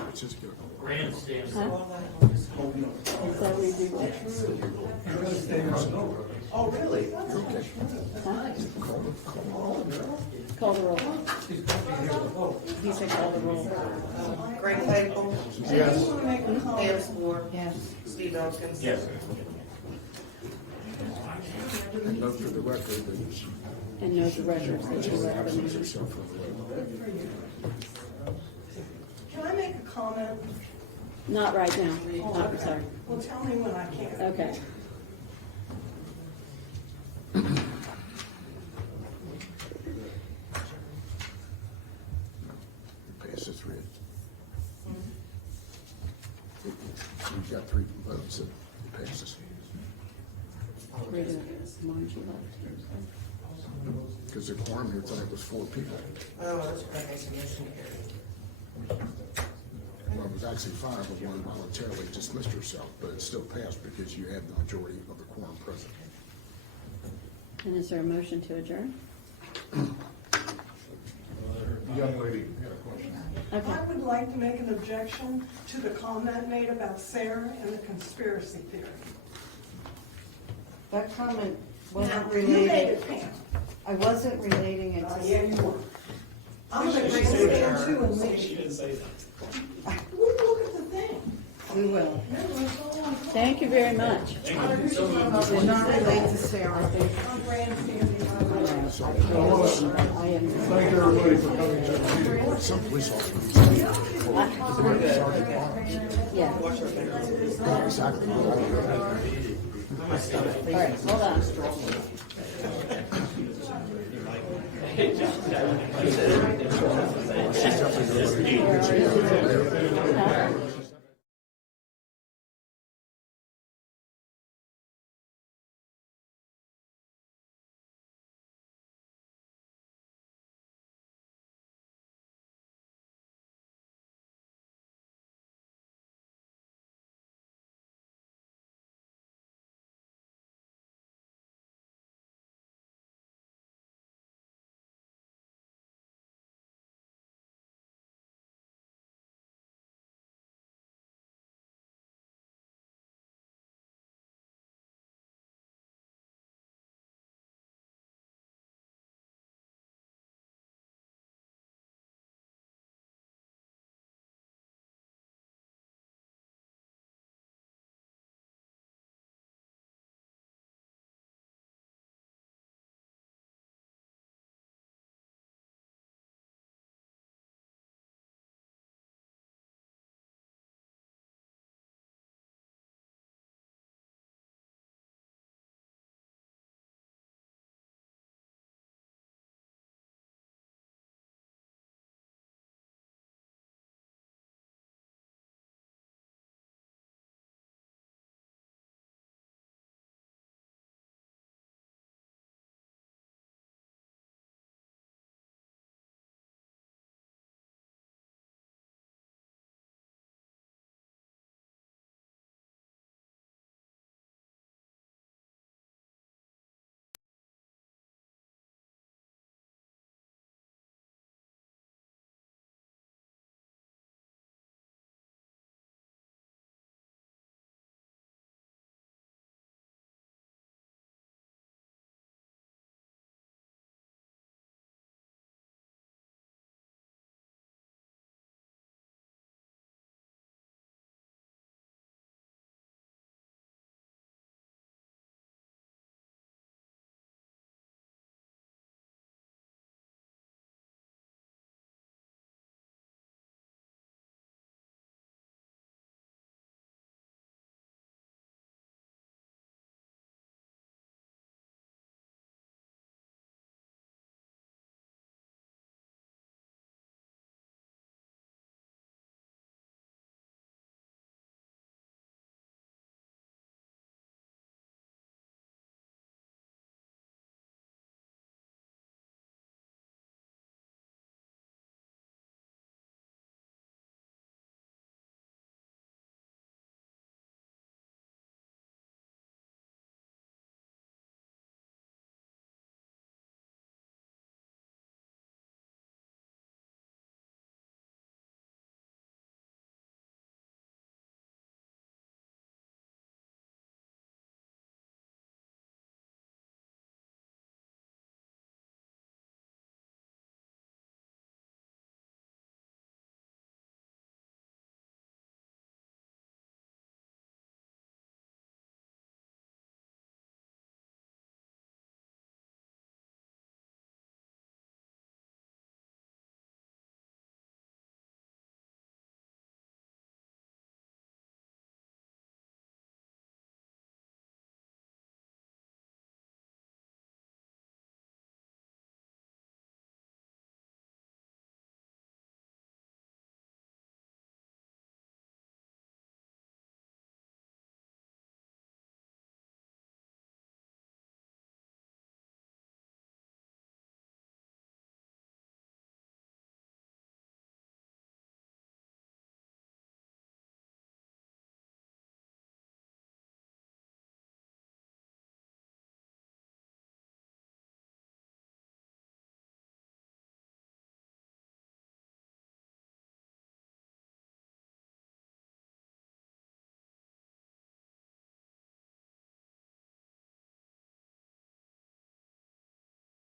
Which is good. Grandstand. So we do what? Oh, really? Huh? Call the roll. He said call the roll. Greg Claypool. Yes. Lance Moore. Yes. Steve Elkins. Yes. And note for the record that And note the record that you were at the absence meeting. herself from the vote. Can I make a comment? Not right now. Not, sorry. Well, tell me when I can. Okay. It passes 3. We've got 3 votes, it passes. We're doing Margie left. Because the quorum here tonight was 4 people. Oh, that's right, I see, motion carried. Well, it was actually 5, but one voluntarily dismissed herself, but it still passed because you had the majority of the quorum present. And is there a motion to adjourn? Young lady had a question. Okay. I would like to make an objection to the comment made about Sarah and the conspiracy theory. That comment wasn't You made related, it, Pam. I wasn't relating it to. Yeah, you were. I'm the grandstand too and me. didn't say that. Look at the thing. We will. Thank you very much. Did not relate to Sarah. I'm grandstanding. I am. Thank everybody for coming to the meeting. Some police officers. Sergeant Barnes. Yeah. Yeah, exactly. All right, hold on. She's definitely. Huh?